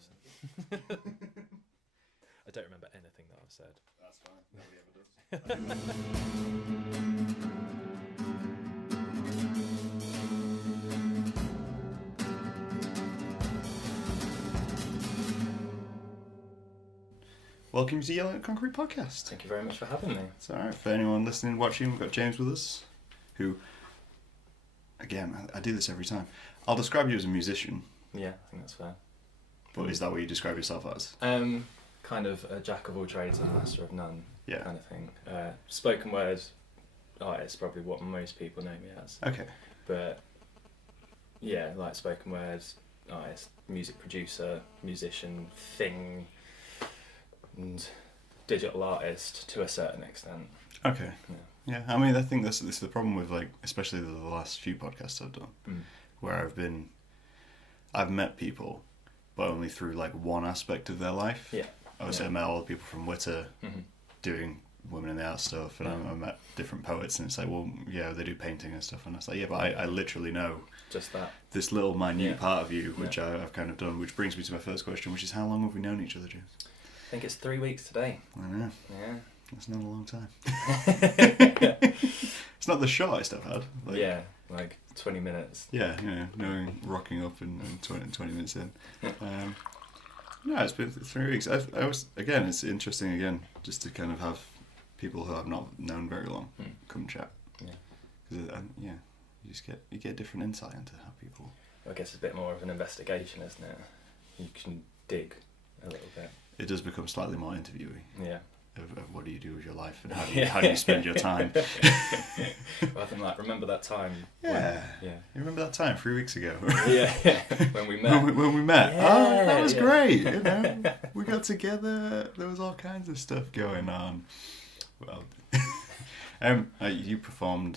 Wilson. I don't remember anything that I've said. That's fine. Nobody ever does. Welcome to Yellow Concrete Podcast. Thank you very much for having me. It's alright, for anyone listening, watching, we've got James with us, who, again, I do this every time. I'll describe you as a musician. Yeah, I think that's fair. But is that what you describe yourself as? Kind of a jack of all trades and a master of none, Yeah. kind of thing. Spoken word artist, probably what most people know me as. Okay. But yeah, like spoken word artist, music producer, musician, thing, and digital artist to a certain extent. Okay. Yeah. Yeah, I mean, I think this is the problem with, like, especially the last few podcasts I've done, where I've met people, but only through, like, one aspect of their life. Yeah. Obviously, I met all the people from Witter Mm-hmm. doing women in the art stuff, and I met different poets, and it's like, well, yeah, they do painting and stuff, and it's like, yeah, but I literally know Just that. this little minute part of you, which I've kind of done, which brings me to my first question, which is, how long have we known each other, James? I think it's 3 weeks today. I know. Yeah. That's not a long time. It's not the shortest I've had. Like, Yeah, like 20 minutes. Yeah, knowing rocking up and 20 minutes in. No, it's been 3 weeks. I was, again, it's interesting again just to kind of have people who I've not known very long come chat. Yeah. Because you just get a different insight into how people. I guess it's a bit more of an investigation, isn't it? You can dig a little bit. It does become slightly more interviewing. Yeah. Of what do you do with your life and how do you spend your time? Rather than like, remember that time? Yeah. Yeah. You remember that time 3 weeks ago? Yeah. When we met. when we met. Yeah, Oh, that was yeah. great. You know, we got together. There was all kinds of stuff going on. Well, you performed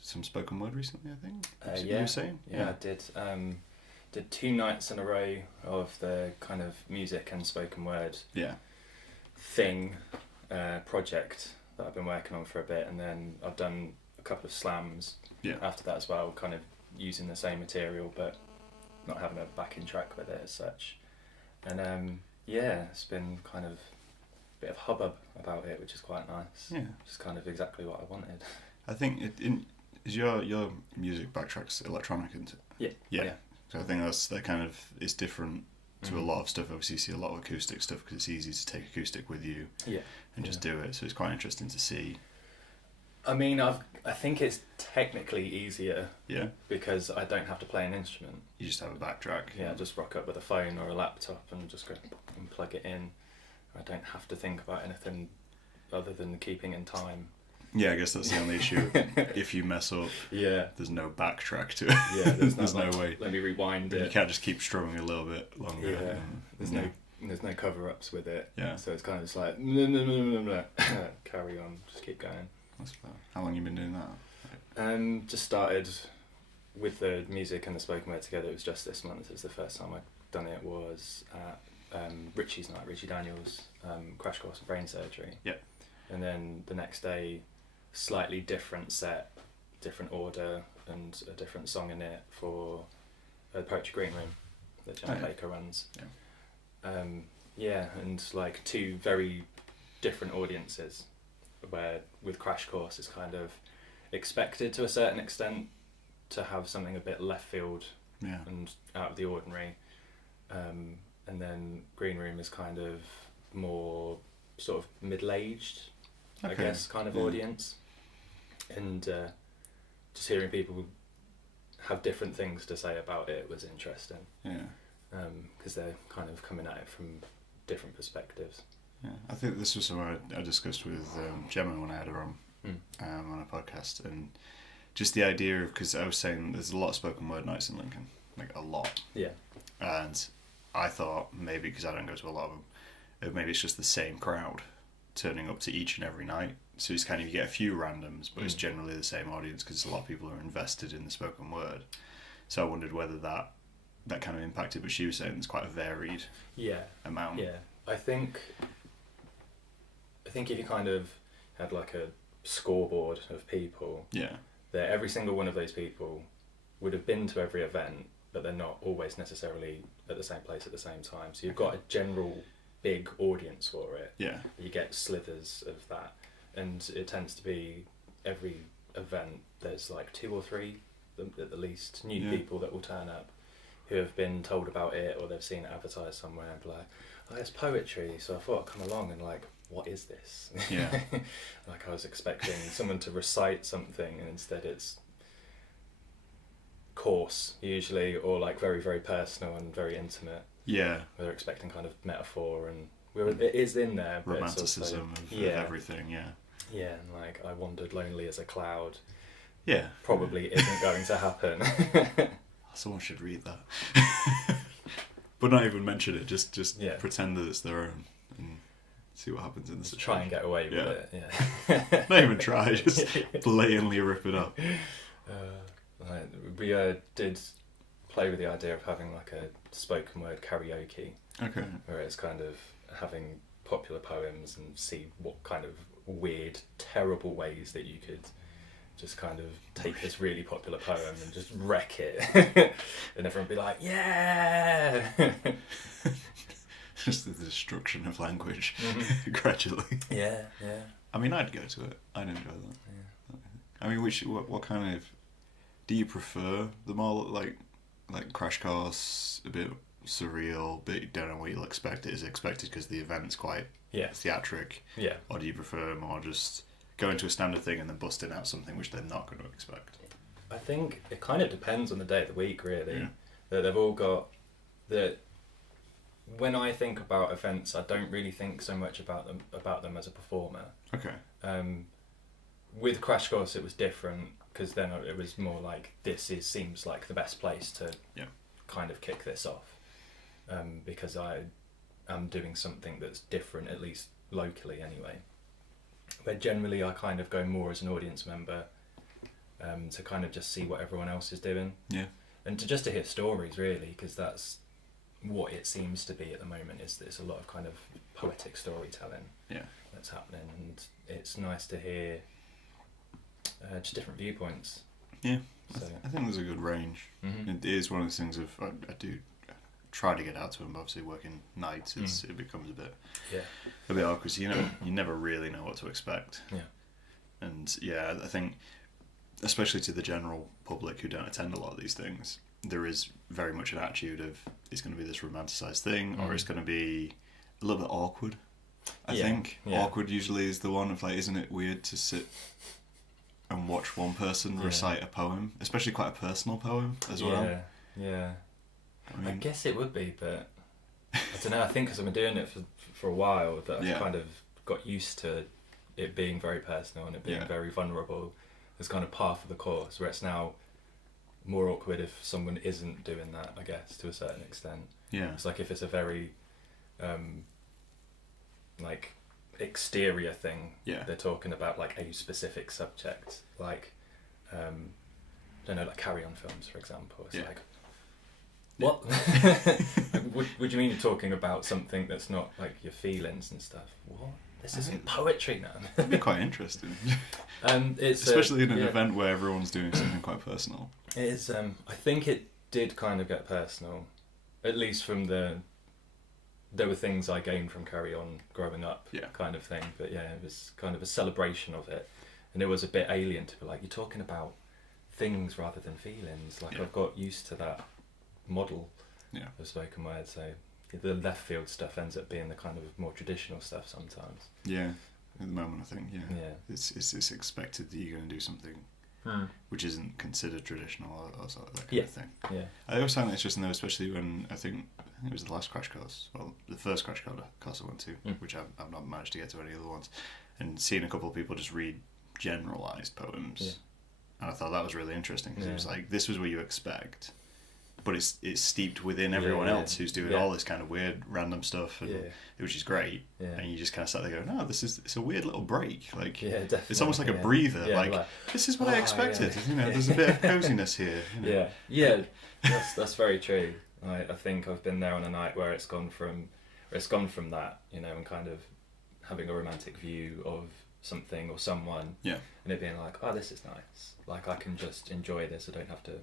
some spoken word recently, I think. You were saying? Yeah, I did. Did 2 nights in a row of the kind of music and spoken word thing project that I've been working on for a bit, and then I've done a couple of slams after that as well, kind of using the same material but not having a backing track with it as such. And it's been kind of a bit of hubbub about it, which is quite nice. Yeah, just kind of exactly what I wanted. I think is your music backtracks electronic, isn't it? Yeah. So I think that kind of is different to a lot of stuff. Obviously you see a lot of acoustic stuff because it's easy to take acoustic with you and just do it, so it's quite interesting to see. I mean, I think it's technically easier because I don't have to play an instrument. You just have a backtrack. Yeah, just rock up with a phone or a laptop and just go and plug it in. I don't have to think about anything other than keeping in time. Yeah, I guess that's the only issue. If you mess up, there's no backtrack to it. Yeah, there's no way. Let me rewind it. You can't just keep strumming a little bit longer. Yeah, there's no cover-ups with it. Yeah. So it's kind of just like, carry on, just keep going. That's fair. How long have you been doing that? Just started with the music and the spoken word together. It was just this month. It was the first time I'd done it. Was at Richie's night, Richie Daniels, crash course in brain surgery. Yeah. And then the next day, slightly different set, different order, and a different song in it for a Poetry Green Room that John Baker runs. Yeah. And like 2 very different audiences, where with Crash Course it's kind of expected to a certain extent to have something a bit left field and out of the ordinary, and then Green Room is kind of more sort of middle-aged, I guess, kind of audience. And just hearing people have different things to say about it was interesting. Yeah. Because they're kind of coming at it from different perspectives. Yeah, I think this was something I discussed with Gemma when I had her on a podcast, and just the idea of, because I was saying there's a lot of spoken word nights in Lincoln, like a lot. Yeah. And I thought maybe because I don't go to a lot of them, maybe it's just the same crowd turning up to each and every night. So it's kind of, you get a few randoms, but it's generally the same audience because a lot of people are invested in the spoken word. So I wondered whether that kind of impacted, but she was saying it's quite a varied amount. Yeah, I think if you kind of had like a scoreboard of people, that every single one of those people would have been to every event but they're not always necessarily at the same place at the same time. So you've got a general big audience for it. Yeah. You get slithers of that, and it tends to be every event there's like 2 or 3 at the least new people that will turn up who have been told about it or they've seen it advertised somewhere and be like, oh, it's poetry, so I thought I'd come along, and like, what is this? Yeah. Like I was expecting someone to recite something, and instead it's coarse usually, or like very, very personal and very intimate. Yeah. They're expecting kind of metaphor, and it is in there, but romanticism it's also, of everything. Yeah. Yeah, and like I wandered lonely as a cloud. Yeah. Probably isn't going to happen. Someone should read that. But not even mention it, just pretend that it's their own and see what happens in the situation. Try and get away with it, yeah. Not even try, just blatantly rip it up. We did play with the idea of having like a spoken word karaoke. Okay. Where it's kind of having popular poems and see what kind of weird, terrible ways that you could just kind of take this really popular poem and just wreck it. And everyone be like, yeah! Just the destruction of language, gradually. Yeah. I mean, I'd go to it. I'd enjoy that. Yeah. I mean, what kind of... Do you prefer the more, like Crash Course, a bit surreal, but you don't know what you'll expect? It is expected because the event's quite theatric. Yeah. Or do you prefer more just going to a standard thing and then busting out something which they're not going to expect? I think it kind of depends on the day of the week, really. Yeah. That they've all got... When I think about events, I don't really think so much about them as a performer. Okay. With Crash Course, it was different, because then it was more like, seems like the best place to kind of kick this off. Because I am doing something that's different, at least locally anyway. But generally I kind of go more as an audience member, to kind of just see what everyone else is doing. Yeah. And to hear stories, really, because that's what it seems to be at the moment, is there's a lot of kind of poetic storytelling that's happening, and it's nice to hear just different viewpoints. Yeah, so I think there's a good range. Mm-hmm. It is one of those things of I do try to get out to them, but obviously working nights it becomes a bit awkward, so you never really know what to expect. And I think especially to the general public who don't attend a lot of these things, there is very much an attitude of it's going to be this romanticised thing, or it's going to be a little bit awkward. I think awkward usually is the one of like, isn't it weird to sit and watch one person recite a poem, especially quite a personal poem as well? Yeah. I guess it would be, but I don't know. I think because I've been doing it for a while, that I've kind of got used to it being very personal and it being very vulnerable as kind of part of the course, where it's now more awkward if someone isn't doing that, I guess, to a certain extent. Yeah. It's like if it's a very like exterior thing, they're talking about like a specific subject, like I don't know, like Carry On films, for example. It's like, what? Would you mean you're talking about something that's not like your feelings and stuff? What? This isn't poetry now. It'd be quite interesting. Especially in an event where everyone's doing something quite personal. It is. I think it did kind of get personal, at least from there were things I gained from Carry On growing up, kind of thing. But it was kind of a celebration of it, and it was a bit alien to be like, you're talking about things rather than feelings. Like I've got used to that model of spoken word, so the left field stuff ends up being the kind of more traditional stuff sometimes. Yeah, at the moment I think it's expected that you're going to do something which isn't considered traditional or sort of that kind of thing. Yeah, I always find that interesting though, especially when I think it was the last Crash Course, well, the first Crash Course I went to, which I've not managed to get to any other ones, and seeing a couple of people just read generalised poems, and I thought that was really interesting because it was like, this was what you expect, but it's steeped within everyone else who's doing all this kind of weird random stuff, and which is great. And you just kind of sat there going, "Oh, it's a weird little break. Like, it's almost like a breather. Like, this is what I expected. You know, there's a bit of coziness here. You know? That's very true. I think I've been there on a night where it's gone from that, you know, and kind of having a romantic view of something or someone, and it being like, oh, this is nice. Like, I can just enjoy this. I don't have to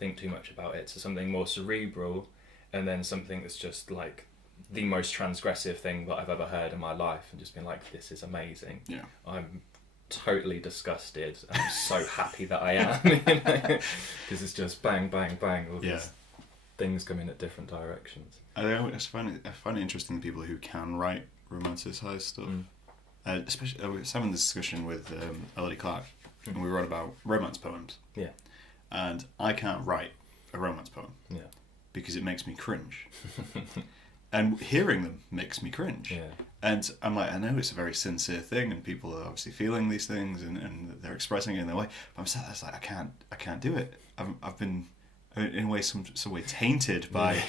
think too much about it, to something more cerebral, and then something that's just like the most transgressive thing that I've ever heard in my life, and just been like, this is amazing. Yeah. I'm totally disgusted. I'm so happy that I am, because it's just bang, bang, bang, all these things coming at different directions. I find it interesting, people who can write romanticized stuff. Especially, I was having this discussion with Elodie Clark, and we wrote about romance poems. Yeah. And I can't write a romance poem. Yeah. Because it makes me cringe. And hearing them makes me cringe. Yeah. And I'm like, I know it's a very sincere thing, and people are obviously feeling these things, and they're expressing it in their way. But I'm sat there, it's like, I can't do it. I've been, in a way, some way tainted by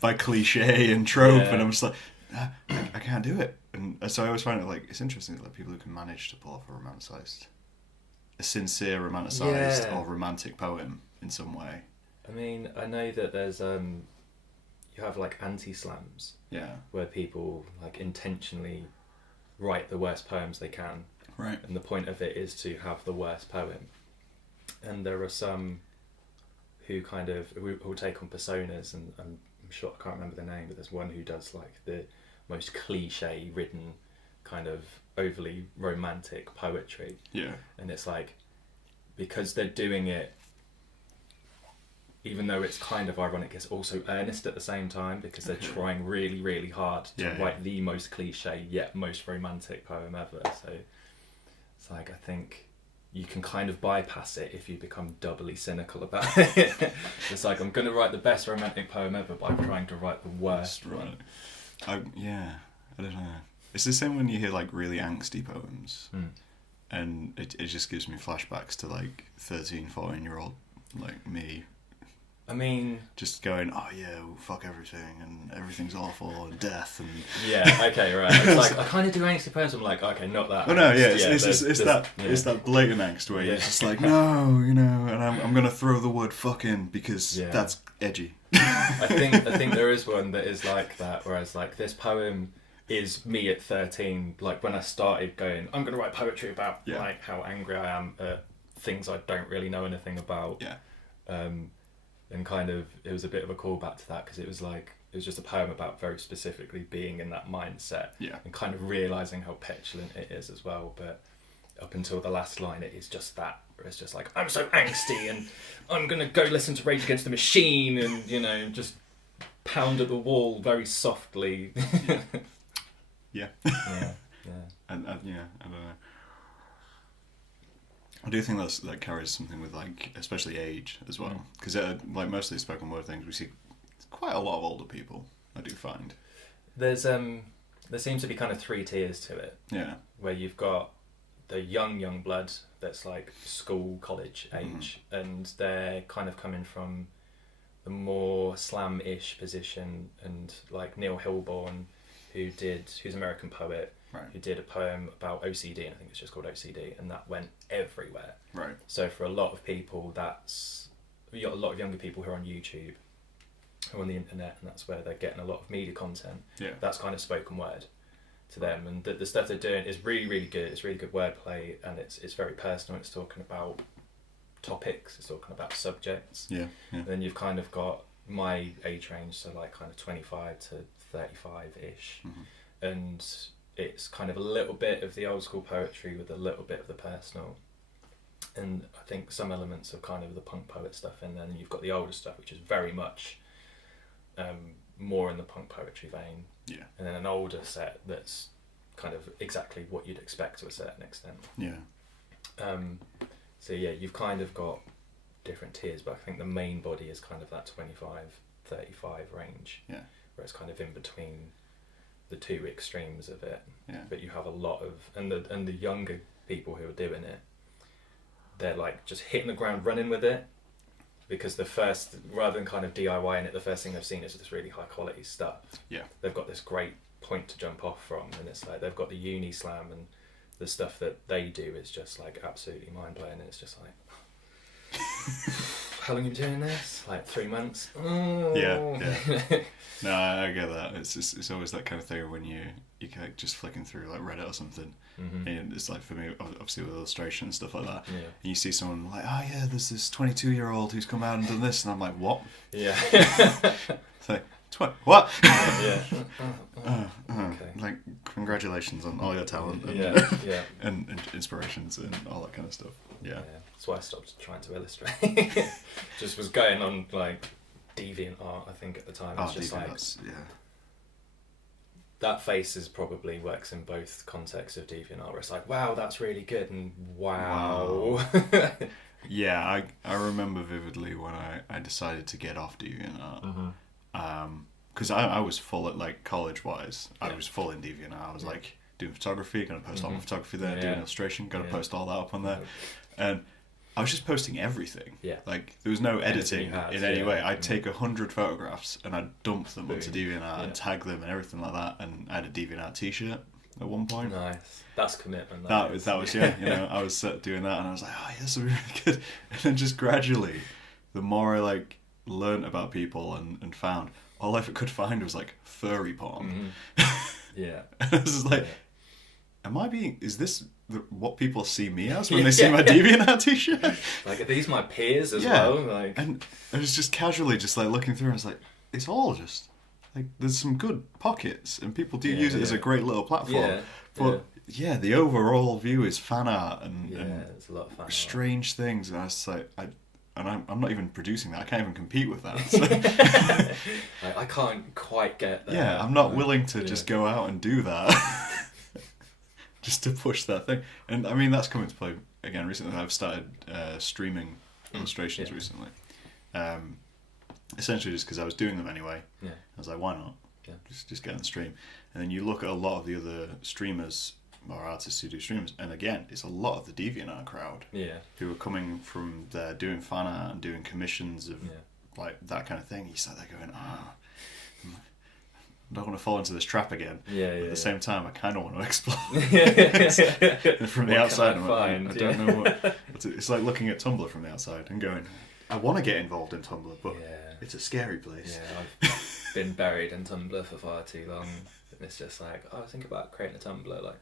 by cliche and trope, and I'm just like, I can't do it. And so I always find it like, it's interesting that like, people who can manage to pull off a sincere romanticized or romantic poem in some way. I mean, I know that there's you have like anti-slams, where people like intentionally write the worst poems they can, right? And the point of it is to have the worst poem. And there are some who kind of who take on personas, and I'm sure, I can't remember the name, but there's one who does like the most cliche written kind of overly romantic poetry. Yeah. And it's like, because they're doing it, even though it's kind of ironic, it's also earnest at the same time, because they're trying really, really hard to write the most cliche yet most romantic poem ever. So it's like, I think you can kind of bypass it if you become doubly cynical about it. It's like, I'm going to write the best romantic poem ever by trying to write the worst one. I don't know. It's the same when you hear like really angsty poems, and it just gives me flashbacks to like 13, 14-year-old like me. I mean, just going, oh yeah, well, fuck everything, and everything's awful, and death, and okay, right. It's like, I kind of do angsty poems. I'm like, okay, not that. Oh no, it's that blatant angst where you're just like, no, and I'm gonna throw the word fucking because that's edgy. I think there is one that is like that, whereas like this poem is me at 13, like when I started going, I'm gonna write poetry about like how angry I am at things I don't really know anything about. And kind of, it was a bit of a callback to that, because it was just a poem about very specifically being in that mindset, and kind of realising how petulant it is as well. But up until the last line, it is just that, where it's just like, I'm so angsty, and I'm gonna go listen to Rage Against the Machine, and just pound at the wall very softly. And I don't know. I do think that carries something with like, especially age as well, because like most of these spoken word things, we see quite a lot of older people. I do find there seems to be kind of 3 tiers to it. Where you've got the young blood that's like school, college age, and they're kind of coming from the more slam-ish position, and like Neil Hilborn, who's an American poet. Who did a poem about OCD, and I think it's just called OCD, and that went everywhere. Right. So for a lot of people, you got a lot of younger people who are on YouTube, who are on the internet, and that's where they're getting a lot of media content. That's kind of spoken word to them, and the stuff they're doing is really, really good. It's really good wordplay, and it's very personal. It's talking about topics. It's talking about subjects. And then you've kind of got my age range, so like kind of 25 to 35-ish, and it's kind of a little bit of the old school poetry with a little bit of the personal, and I think some elements of kind of the punk poet stuff, and then you've got the older stuff, which is very much more in the punk poetry vein, and then an older set that's kind of exactly what you'd expect to a certain extent. So you've kind of got different tiers, but I think the main body is kind of that 25-35 range, where it's kind of in between the 2 extremes of it. But you have a lot of, and the younger people who are doing it, they're like just hitting the ground running with it, because rather than kind of DIYing it, the first thing they've seen is this really high quality stuff. They've got this great point to jump off from, and it's like they've got the uni slam, and the stuff that they do is just like absolutely mind blowing, and it's just like how long have you been doing this? Like 3 months? Yeah. No, I get that. It's always that kind of thing when you're kind of just flicking through like Reddit or something, and it's like, for me, obviously with illustration and stuff like that, and you see someone like, oh yeah, there's this 22-year-old who's come out and done this, and I'm like, what? Yeah. It's like, what? Yeah. Okay. Like, congratulations on all your talent and, and inspirations and all that kind of stuff. Yeah. That's why I stopped trying to illustrate. Just was going on like DeviantArt, I think, at the time. It's just like, that face probably works in both contexts of DeviantArt, where it's like, wow, that's really good, and wow. Yeah, I remember vividly when I decided to get off DeviantArt. Because I was full at, like, college-wise, I was full in DeviantArt. I was like, doing photography, going to post all my photography there, doing illustration, going to post all that up on there. And I was just posting everything. Yeah. Like, there was no editing in any way. I'd take 100 photographs and I'd dump them onto DeviantArt and tag them and everything like that. And I had a DeviantArt t-shirt at one point. Nice. That's commitment. That was I was doing that, and I was like, oh, yeah, this will be really good. And then just gradually, the more I, like, learnt about people and found, all I could find was, like, furry porn. Yeah. And I was just like, is this what people see me as when they see my DeviantArt t-shirt? Like, are these my peers as well? Like, and I was just casually just like looking through, and I was like, it's all just like, there's some good pockets, and people do use it as a great little platform. But the overall view is fan art and it's a lot of fan strange things, and I was like, I'm not even producing that. I can't even compete with that. So. I can't quite get that. Yeah, I'm not willing to just go out and do that. Just to push that thing. And I mean, that's come into play again recently. I've started streaming illustrations recently. Essentially just because I was doing them anyway. Yeah. I was like, why not? Yeah. Just get on the stream. And then you look at a lot of the other streamers or artists who do streams, and again, it's a lot of the DeviantArt crowd. Yeah. Who are coming from there doing fan art and doing commissions of like that kind of thing. You start there going, I don't want to fall into this trap again. But at the same time, I kind of want to explore. And from the outside, I don't know what. It's like looking at Tumblr from the outside and going, I want to get involved in Tumblr, but it's a scary place. Yeah, I've been buried in Tumblr for far too long. It's just like, I think about creating a Tumblr. Like,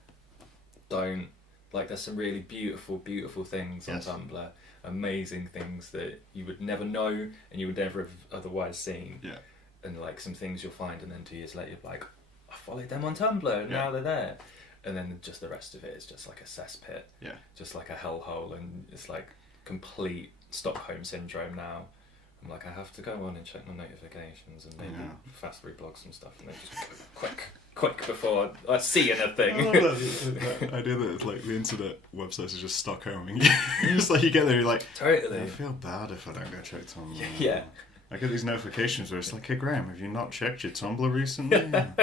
don't. Like, there's some really beautiful, beautiful things on Tumblr. Amazing things that you would never know and you would never have otherwise seen. Yeah. And like some things you'll find, and then 2 years later, you're like, I followed them on Tumblr, and now they're there. And then just the rest of it is just like a cesspit, just like a hellhole, and it's like complete Stockholm syndrome now. I'm like, I have to go on and check my notifications and maybe fast reblog some stuff, and then just go quick before I see anything. I love that idea that it's like the internet websites are just Stockholming. It's like you get there, you're like, totally. I feel bad if I don't go check Tumblr. Yeah. I get these notifications where it's like, hey Graham, have you not checked your Tumblr recently? I'm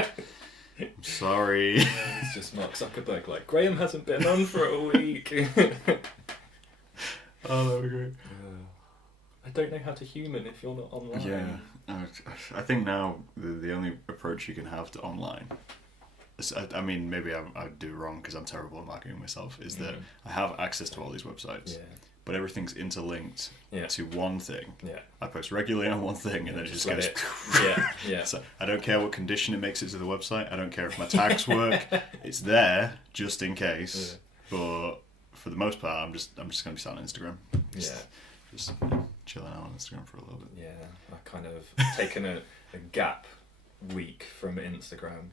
sorry. It's just Mark Zuckerberg, like, Graham hasn't been on for a week. Oh, that would be great. I don't know how to human if you're not online. Yeah. I think now the only approach you can have to online, I mean, maybe I do wrong because I'm terrible at marketing myself, is that I have access to all these websites. Yeah. But everything's interlinked to one thing. Yeah. I post regularly on one thing, and then it just goes. So I don't care what condition it makes it to the website. I don't care if my tags work. It's there just in case. Yeah. But for the most part, I'm just going to be sat on Instagram. Just chilling out on Instagram for a little bit. Yeah, I've kind of taken a gap week from Instagram.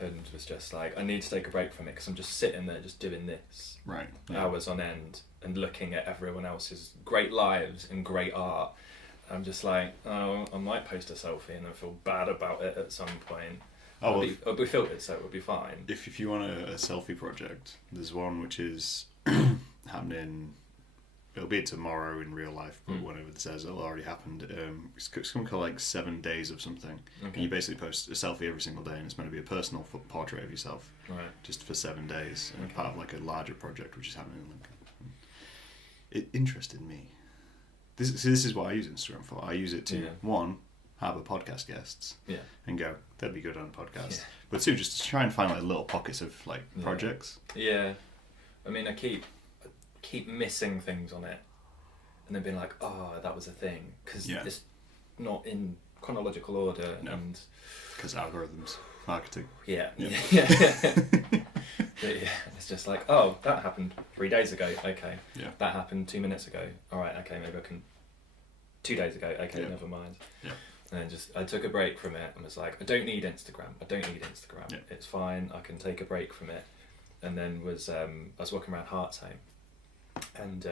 And was just like, I need to take a break from it because I'm just sitting there just doing this hours on end and looking at everyone else's great lives and great art. I'm just like, oh, I might post a selfie and then feel bad about it at some point. It'll be filtered, so it'll be fine. If you want a selfie project, there's one which is happening. It'll be tomorrow in real life, but whenever it says it'll already happened. It's something called like 7 days of something. Okay. And you basically post a selfie every single day, and it's meant to be a personal portrait of yourself, just for 7 days, and part of like a larger project which is happening in Lincoln. It interested me. This is what I use Instagram for. I use it to one, have a podcast guests, and go, that'd be good on a podcast. Yeah. But two, just to try and find like little pockets of like projects. Yeah, I mean, I keep missing things on it, and then being like, oh, that was a thing, because it's not in chronological order. No. And because algorithms, marketing. Yeah. But yeah, it's just like, oh, that happened 3 days ago. Okay. Yeah. That happened 2 minutes ago. All right. Okay. Maybe I can. 2 days ago. Okay. Never mind. Yeah. And then I took a break from it and was like, I don't need Instagram. Yeah. It's fine. I can take a break from it. And then I was walking around Hartsheim, and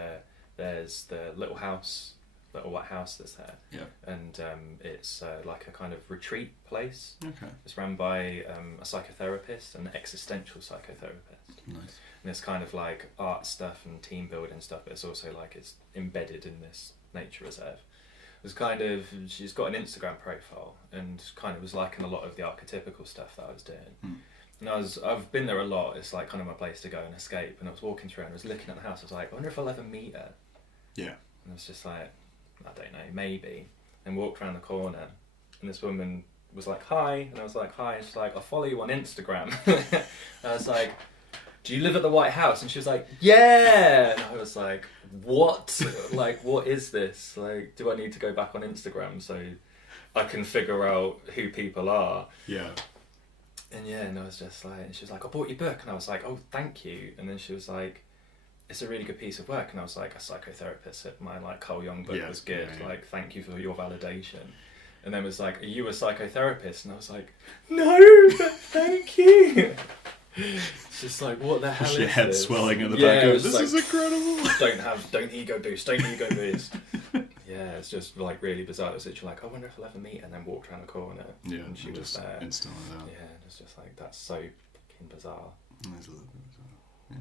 there's the little white house that's there. Yeah. And it's like a kind of retreat place. Okay. It's run by a psychotherapist, an existential psychotherapist. Nice. And it's kind of like art stuff and team building stuff, but it's also like it's embedded in this nature reserve. It was she's got an Instagram profile, and kind of was liking a lot of the archetypical stuff that I was doing. And I've been there a lot. It's like kind of my place to go and escape. And I was walking through and I was looking at the house. I was like, I wonder if I'll ever meet her. Yeah. And I was just like, I don't know, maybe. And walked around the corner, and this woman was like, hi. And I was like, hi. And she's like, I follow you on Instagram. I was like, do you live at the White House? And she was like, yeah. And I was like, what? Like, what is this? Like, do I need to go back on Instagram so I can figure out who people are? Yeah. And I was just like, and she was like, I bought your book. And I was like, oh, thank you. And then she was like, it's a really good piece of work. And I was like, a psychotherapist said my like Carl Jung book was good. Yeah. Like, thank you for your validation. And then was like, are you a psychotherapist? And I was like, no, but thank you. It's just like, what the hell is this? Your head swelling at the back of this, like, is incredible. Don't ego boost. Yeah, it's just like really bizarre. It was literally like, I wonder if I'll ever meet her, and then walked around the corner. Yeah, and she was there. Instantly there. Yeah, it's just like, that's so fucking bizarre. It's a little bit bizarre. Yeah.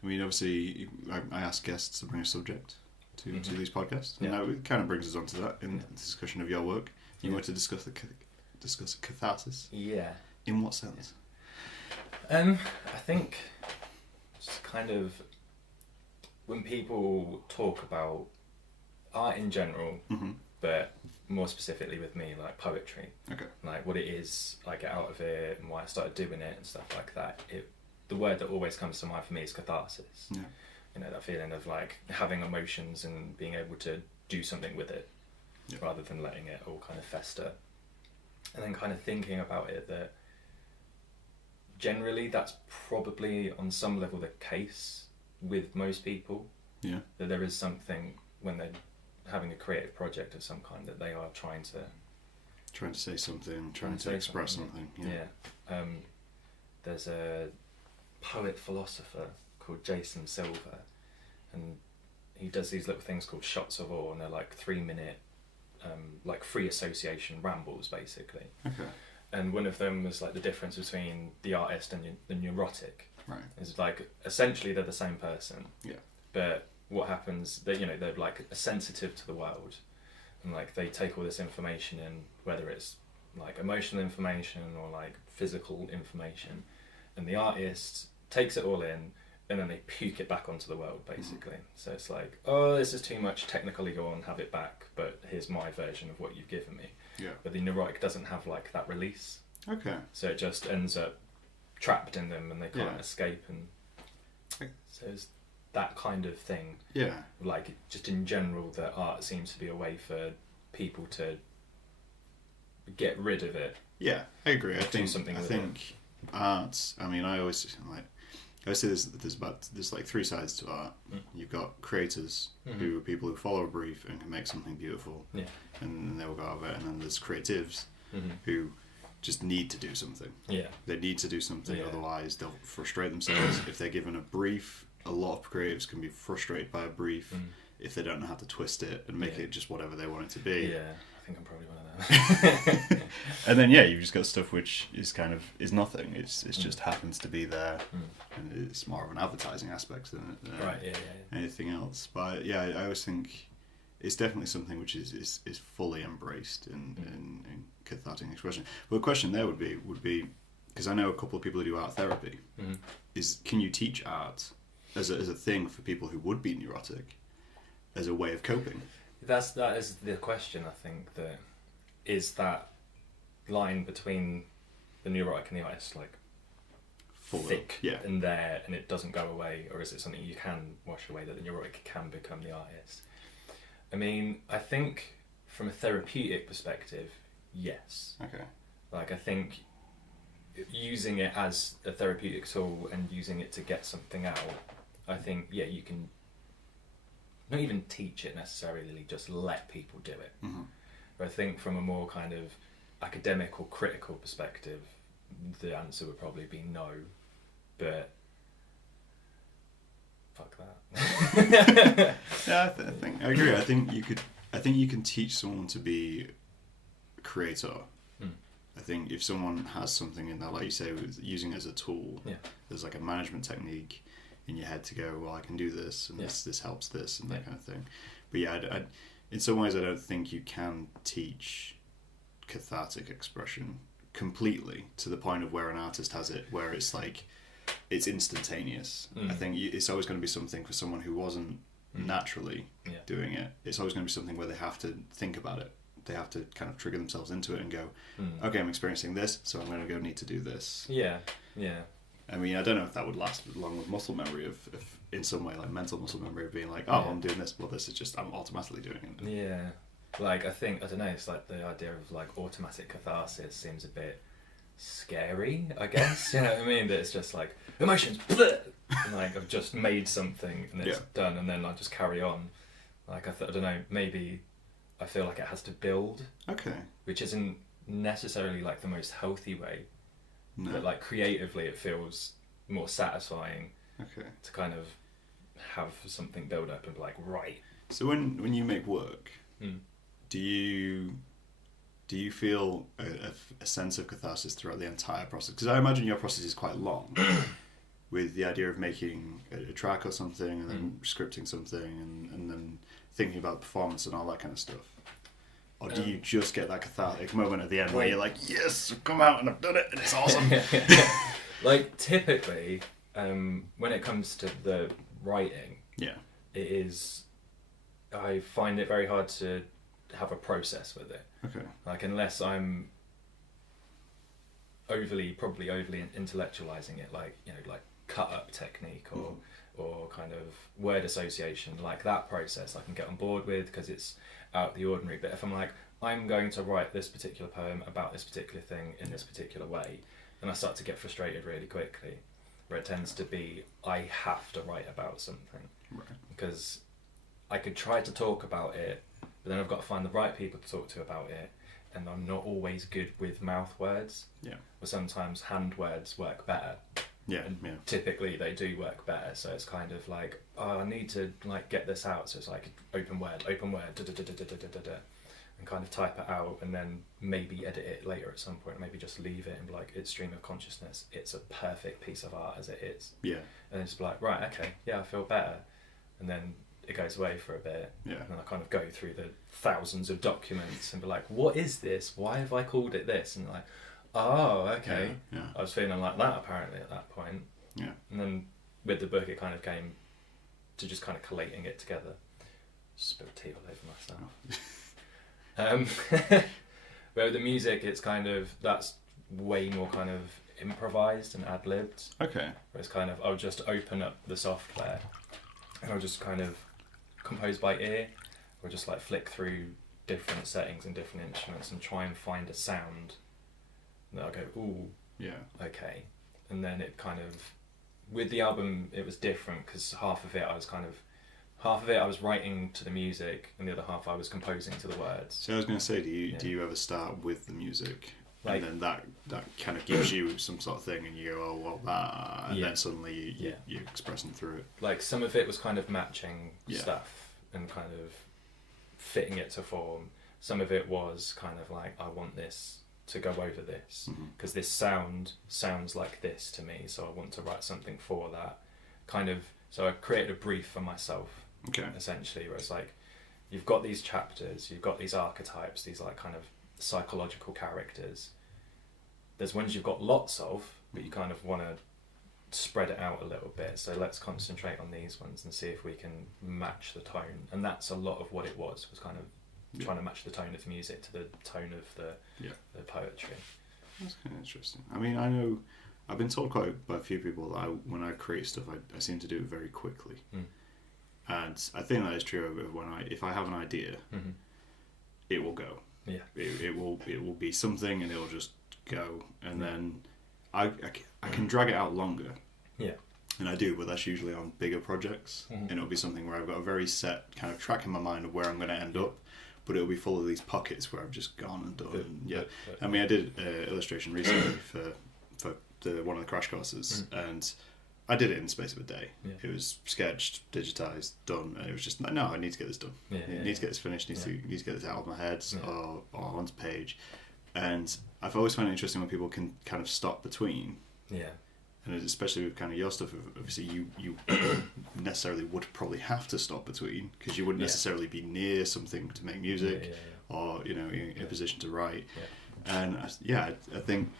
I mean, obviously, I ask guests to bring a subject to these podcasts, and now it kind of brings us on to that in the discussion of your work. You want to discuss catharsis. Yeah. In what sense? I think just kind of when people talk about art in general, but more specifically with me, like poetry, like what it is I get out of it and why I started doing it and stuff like that. The word that always comes to mind for me is catharsis. Yeah. You know, that feeling of like having emotions and being able to do something with it, rather than letting it all kind of fester. And then kind of thinking about it that generally that's probably on some level the case with most people. Yeah. That there is something when they're having a creative project of some kind that they are trying to say something, trying to express something. Yeah. There's a poet philosopher called Jason Silver, and he does these little things called shots of awe, and they're like 3-minute like free association rambles basically. Okay. And one of them was like the difference between the artist and the neurotic. Right. It's like essentially they're the same person. Yeah. But what happens, they're like sensitive to the world, and like they take all this information in, whether it's like emotional information or like physical information, and the artist takes it all in and then they puke it back onto the world basically. So it's like, oh, this is too much technical, go on, have it back, but here's my version of what you've given me. Yeah. But the neurotic doesn't have like that release. Okay. So it just ends up trapped in them and they can't escape, and so it's that kind of thing. Yeah. Like just in general, that art seems to be a way for people to get rid of it. Yeah, I agree. I think art. I mean, I always say there's like 3 sides to art. You've got creators who are people who follow a brief and can make something beautiful. Yeah. And they will go out of it. And then there's creatives who just need to do something. Yeah. They need to do something, otherwise they'll frustrate themselves. If they're given a brief, a lot of creatives can be frustrated by a brief if they don't know how to twist it and make it just whatever they want it to be. Yeah. I think I'm probably one of them. And then you've just got stuff which is nothing. It's just happens to be there, and it's more of an advertising aspect than anything else. But I always think it's definitely something which is fully embraced in cathartic expression. But the question there would be because I know a couple of people who do art therapy. Is can you teach art as a thing for people who would be neurotic as a way of coping? That is the question, I think, that is that line between the neurotic and the artist like thick and there and it doesn't go away, or is it something you can wash away, that the neurotic can become the artist? I mean, I think from a therapeutic perspective, yes. Okay. Like, I think using it as a therapeutic tool and using it to get something out, I think, yeah, you can not even teach it necessarily, just let people do it. Mm-hmm. But I think from a more kind of academic or critical perspective, the answer would probably be no. But fuck that. Yeah, I agree. I think you can teach someone to be a creator. I think if someone has something in there, like you say, using it as a tool, there's like a management technique in your head to go, well, I can do this, and this helps this, and that kind of thing. But yeah, I, in some ways, I don't think you can teach cathartic expression completely to the point of where an artist has it, where it's like, it's instantaneous. I think it's always going to be something for someone who wasn't naturally doing it. It's always going to be something where they have to think about it. They have to kind of trigger themselves into it and go, okay, I'm experiencing this, so I'm going to go need to do this. Yeah. I mean, I don't know if that would last along with muscle memory, of in some way, like mental muscle memory of being like, oh, I'm doing this, well, this is just, I'm automatically doing it. Yeah. Like, I don't know, it's like the idea of like automatic catharsis seems a bit scary, I guess. You know what I mean? That it's just like, emotions, bleh! And like, I've just made something and it's done, and then I just carry on. Like, I don't know, maybe I feel like it has to build. Okay. Which isn't necessarily like the most healthy way. No. But like creatively it feels more satisfying. Okay. To kind of have something build up and be like, right. So when you make work, do you feel a sense of catharsis throughout the entire process? Because I imagine your process is quite long. With the idea of making a track or something, and then scripting something, and then thinking about performance and all that kind of stuff. Or do you just get that cathartic moment at the end where you're like, yes, I've come out and I've done it and it's awesome? Like, typically, when it comes to the writing, it is, I find it very hard to have a process with it. Okay. Like, unless I'm probably overly intellectualizing it, like, you know, like cut up technique or kind of word association, like that process I can get on board with because it's out of the ordinary. But if I'm like, I'm going to write this particular poem about this particular thing in this particular way, then I start to get frustrated really quickly, where it tends to be, I have to write about something. Right. Because I could try to talk about it, but then I've got to find the right people to talk to about it, and I'm not always good with mouth words. Yeah. Or sometimes hand words work better. Yeah, typically they do work better, so it's kind of like, oh, I need to like get this out, so it's like open word, and kind of type it out, and then maybe edit it later at some point, maybe just leave it and be like, it's stream of consciousness, it's a perfect piece of art as it is. Yeah. And then just be like, right, okay, yeah, I feel better, and then it goes away for a bit, and then I kind of go through the thousands of documents and be like, what is this? Why have I called it this? And like, oh, okay. Yeah. I was feeling like that apparently at that point. Yeah. And then with the book, it kind of came to just kind of collating it together. Spilled tea all over myself. But with the music, it's kind of, that's way more kind of improvised and ad-libbed. Okay. Where it's kind of, I'll just open up the software and I'll just kind of compose by ear, or just like flick through different settings and different instruments and try and find a sound. And I'll go, ooh, yeah, okay. And then it kind of, with the album, it was different because half of it I was writing to the music, and the other half I was composing to the words. So I was going to say, do you ever start with the music, like, and then that kind of gives you some sort of thing, and you go, oh well, that, and then suddenly you're expressing through it. Like, some of it was kind of matching stuff and kind of fitting it to form. Some of it was kind of like, I want this to go over this because this sounds like this to me, so I want to write something for that kind of. So I created a brief for myself, essentially, where it's like, you've got these chapters, you've got these archetypes, these like kind of psychological characters. There's ones you've got lots of, but you kind of want to spread it out a little bit, so let's concentrate on these ones and see if we can match the tone. And that's a lot of what it was kind of trying to match the tone of the music to the tone of the poetry. That's kind of interesting. I mean, I know I've been told by a few people that when I create stuff, I seem to do it very quickly. And I think that is true of if I have an idea, it will go. Yeah. It will be something, and it'll just go, and then I can drag it out longer. Yeah. And I do, but that's usually on bigger projects, and it'll be something where I've got a very set kind of track in my mind of where I'm going to end up, but it'll be full of these pockets where I've just gone and done. I mean, I did illustration recently for one of the crash courses, and I did it in the space of a day. Yeah. It was sketched, digitized, done, and it was just like, no, I need to get this done. I need to get this finished. Need to get this out of my head or onto page. And I've always found it interesting when people can kind of stop between. Yeah. And especially with kind of your stuff, obviously you necessarily would probably have to stop between, because you wouldn't necessarily be near something to make music or in a position to write. Yeah. And I think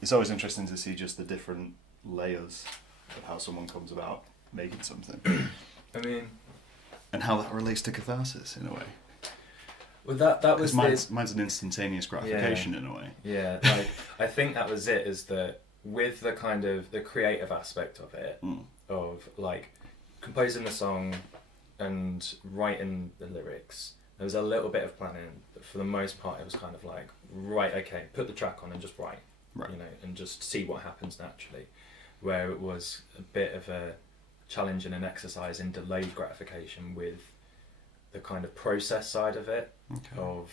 it's always interesting to see just the different layers of how someone comes about making something. I mean, and how that relates to catharsis in a way. Well, that was mine's an instantaneous gratification in a way. Yeah, like I think that was it. Is that with the kind of the creative aspect of it, of like composing the song and writing the lyrics, there was a little bit of planning, but for the most part, it was kind of like, right, okay, put the track on and just write, and just see what happens naturally. Where it was a bit of a challenge and an exercise in delayed gratification with the kind of process side of it, of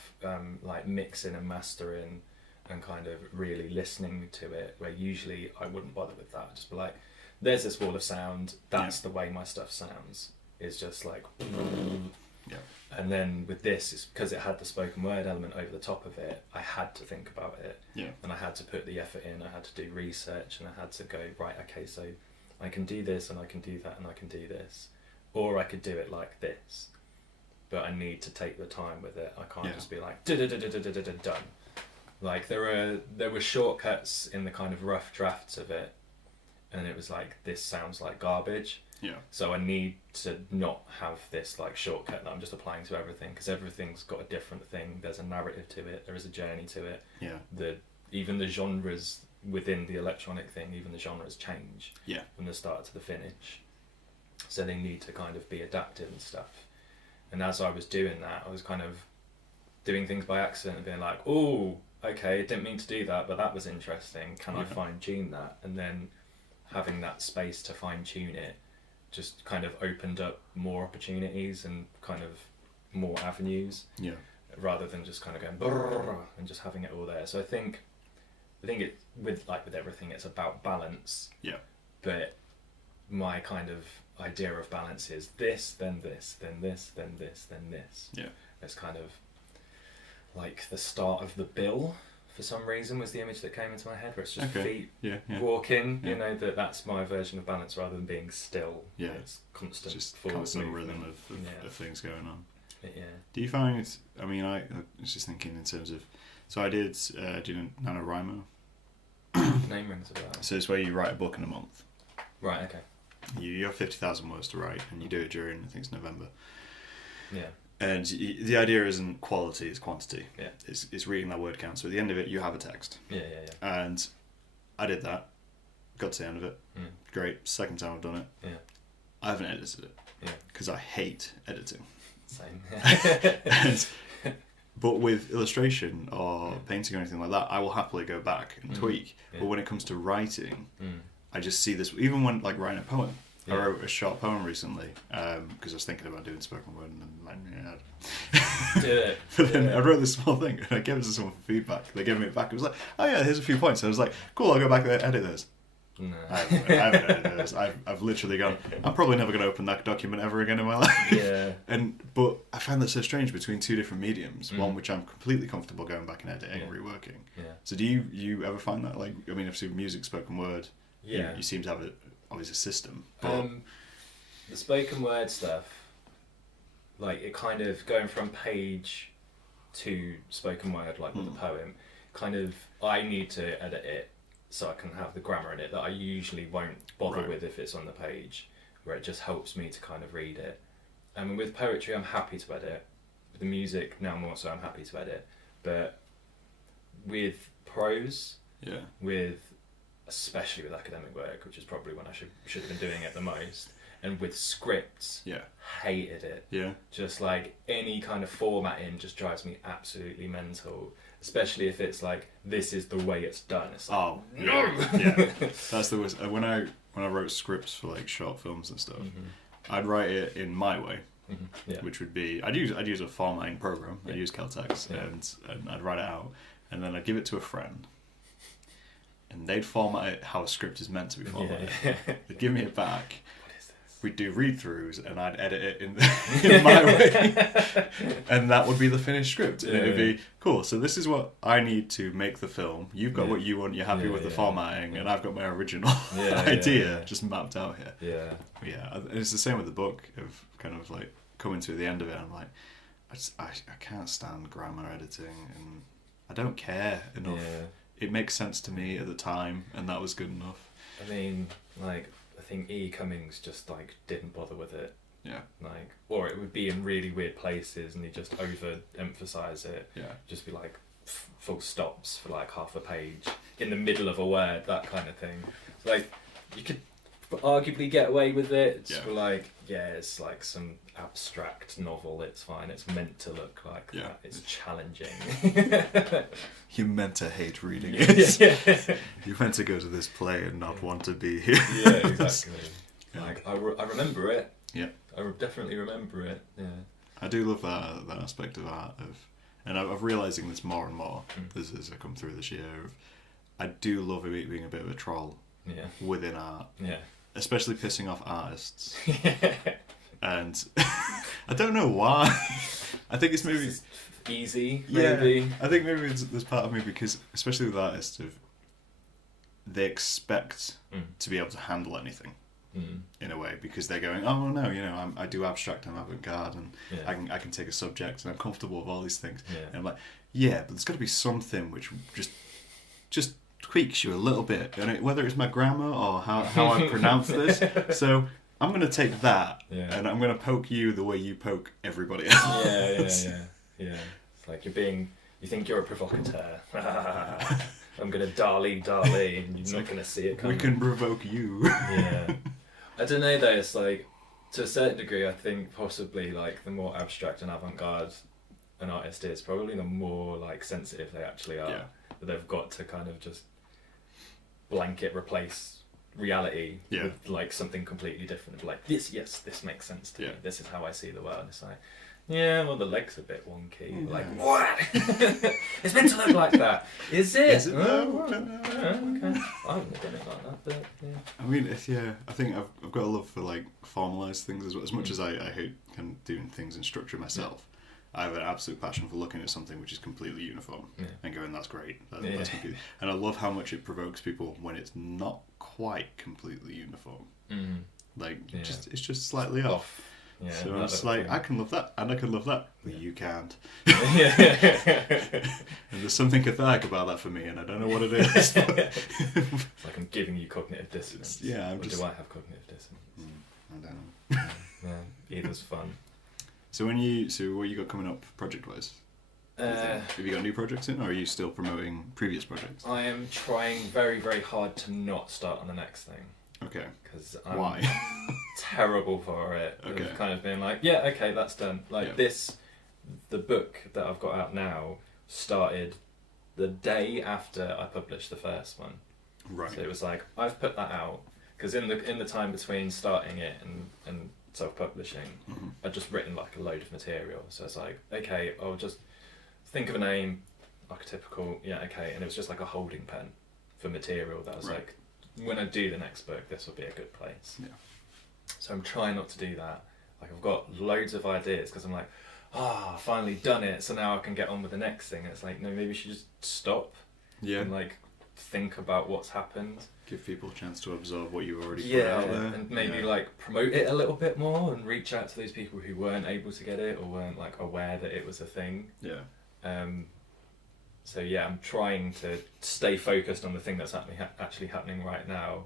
like mixing and mastering and kind of really listening to it, where usually I wouldn't bother with that. I'd just be like, there's this wall of sound, that's the way my stuff sounds. It's just like, and then with this, it's because it had the spoken word element over the top of it, I had to think about it, and I had to put the effort in, I had to do research, and I had to go, right, okay, so I can do this, and I can do that, and I can do this, or I could do it like this, but I need to take the time with it. I can't just be like, done. Like, there were shortcuts in the kind of rough drafts of it, and it was like, this sounds like garbage. Yeah. So I need to not have this like shortcut that I'm just applying to everything, because everything's got a different thing. There's a narrative to it. There is a journey to it. Yeah. Even the genres within the electronic thing, even the genres change. Yeah. From the start to the finish. So they need to kind of be adapted and stuff. And as I was doing that, I was kind of doing things by accident and being like, oh, okay, I didn't mean to do that, but that was interesting. Can I fine tune that? And then having that space to fine tune it just kind of opened up more opportunities and kind of more avenues, rather than just kind of going brrr and just having it all there. So I think it with everything, it's about balance. Yeah. But my kind of idea of balance is this, then this, then this, then this, then this. Yeah. It's kind of like the start of the bill. For some reason, was the image that came into my head, where it's just feet walking. Yeah. That's my version of balance, rather than being still. Yeah, it's constant. It's just constant rhythm of things going on. Yeah. Do you find? I mean, I was just thinking in terms of. So I did. Do you know NaNoWriMo? Name rings a bell. So it's where you write a book in a month. Right. Okay. You have 50,000 words to write, and you do it during, I think it's November. Yeah. And the idea isn't quality, it's quantity. Yeah. It's reading that word count. So at the end of it, you have a text. Yeah. And I did that. Got to the end of it. Great. Second time I've done it. Yeah. I haven't edited it. Yeah. Because I hate editing. Same. But with illustration or painting or anything like that, I will happily go back and tweak. Yeah. But when it comes to writing, I just see this, even when like writing a poem. Yeah. I wrote a short poem recently because I was thinking about doing spoken word, and then do it. But then I wrote this small thing and I gave it to someone for feedback. They gave me it back. It was like, oh yeah, here's a few points. And I was like, cool, I'll go back and edit those. No. I haven't edited those. I've literally gone, I'm probably never going to open that document ever again in my life. Yeah. But I found that so strange between two different mediums. One which I'm completely comfortable going back and editing and reworking. Yeah. So do you ever find that, like, I mean, obviously music, spoken word, you seem to have always a system. But the spoken word stuff, like it kind of going from page to spoken word, like with a poem, kind of I need to edit it so I can have the grammar in it that I usually won't bother with if it's on the page, where it just helps me to kind of read it. And with poetry, I'm happy to edit. With the music, now more so, I'm happy to edit. But with prose, especially with academic work, which is probably when I should have been doing it the most, And with scripts, hated it. Yeah. Just like any kind of formatting just drives me absolutely mental. Especially if it's like, this is the way it's done. It's like, no! Yeah. That's the worst. When I wrote scripts for like short films and stuff, I'd write it in my way. Which would be, I'd use a formatting program. I'd use Caltex, and I'd write it out, and then I'd give it to a friend, and they'd format it how a script is meant to be formatted. They'd give me it back. What is this? We'd do read-throughs, and I'd edit it in my way, and that would be the finished script. And it'd be cool. So this is what I need to make the film. You've got what you want. You're happy with the formatting, and I've got my original idea just mapped out here. Yeah. And it's the same with the book. Of kind of like coming to the end of it, I'm like, I can't stand grammar editing, and I don't care enough. It makes sense to me at the time, and that was good enough. I mean, like, I think E. Cummings just like didn't bother with it. Yeah. Like, or it would be in really weird places, and he'd just over-emphasize it. Yeah. Just be like full stops for like half a page in the middle of a word, that kind of thing. So, like, you could arguably get away with it. It's like, it's like some abstract novel. It's fine. It's meant to look like that. It's challenging. You're meant to hate reading it. You're meant to go to this play and not want to be here. Yeah, exactly. Like, I remember it. Yeah. I definitely remember it. Yeah. I do love that aspect of art, and I'm realising this more and more as I come through this year. I do love it being a bit of a troll within art. Yeah. Especially pissing off artists. And I don't know why. I think it's maybe easy, maybe. Yeah, I think maybe there's part of me, because especially with artists, they expect to be able to handle anything in a way, because they're going, oh no, I do abstract, I'm avant-garde, and I can take a subject, and I'm comfortable with all these things. And I'm like, but there's got to be something which just tweaks you a little bit, and whether it's my grammar or how I pronounce this. So I'm going to take that, and I'm going to poke you the way you poke everybody else. Yeah. It's like you think you're a provocateur. I'm going to Dali, and you're not going to see it coming. We can provoke you. Yeah. I don't know though, it's like, to a certain degree, I think possibly like the more abstract and avant-garde an artist is, probably the more like sensitive they actually are. Yeah. That they've got to kind of just blanket replace reality with like something completely different. Like, this makes sense to me. This is how I see the world. It's like, well, the leg's a bit wonky. Like, what? It's meant to look like that. Is it? Is it? No. Okay. I haven't done it like that, but I mean, I think I've got a love for like formalised things as well. As much as I hate kind of doing things in structure myself, I have an absolute passion for looking at something which is completely uniform and going, that's great. That's completely... And I love how much it provokes people when it's not quite completely uniform. Like, it's just slightly off. Yeah, so I'm just like, I can love that, and I can love that. Well, you can't. And there's something cathartic about that for me, and I don't know what it is. It's like I'm giving you cognitive dissonance. Yeah, do I have cognitive dissonance? I don't know. Either's fun. So what you got coming up project-wise? Have you got new projects in, or are you still promoting previous projects? I am trying very, very hard to not start on the next thing. Okay. Because I'm Why? terrible for it. Okay. I've kind of been like, that's done. Like the book that I've got out now started the day after I published the first one. Right. So it was like, I've put that out, because in the time between starting it and self-publishing, I'd just written like a load of material. So it's like, okay, I'll just think of a name, archetypical, and it was just like a holding pen for material that was like, when I do the next book, this will be a good place. Yeah. So I'm trying not to do that. Like, I've got loads of ideas, because I'm like, finally done it, so now I can get on with the next thing. And it's like, no, maybe you should just stop and like think about what's happened. Give people a chance to absorb what you've already put out there. And maybe like promote it a little bit more, and reach out to those people who weren't able to get it or weren't like aware that it was a thing. Yeah. So I'm trying to stay focused on the thing that's actually happening right now,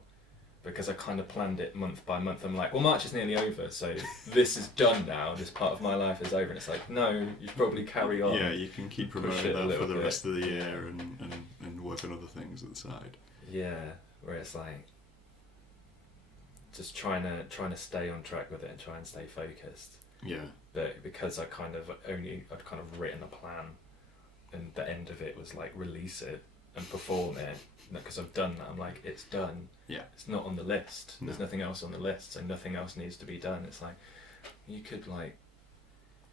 because I kind of planned it month by month. I'm like, well, March is nearly over, so this is done now. This part of my life is over. And it's like, no, you probably carry on. Yeah, you can keep promoting that for the rest of the year and work on other things at the side. Yeah, where it's like, just trying to stay on track with it and try and stay focused. Yeah. But because I'd kind of written a plan, and the end of it was like release it and perform it. Because I've done that, I'm like, it's done. Yeah. It's not on the list. No. There's nothing else on the list, so nothing else needs to be done. It's like, you could like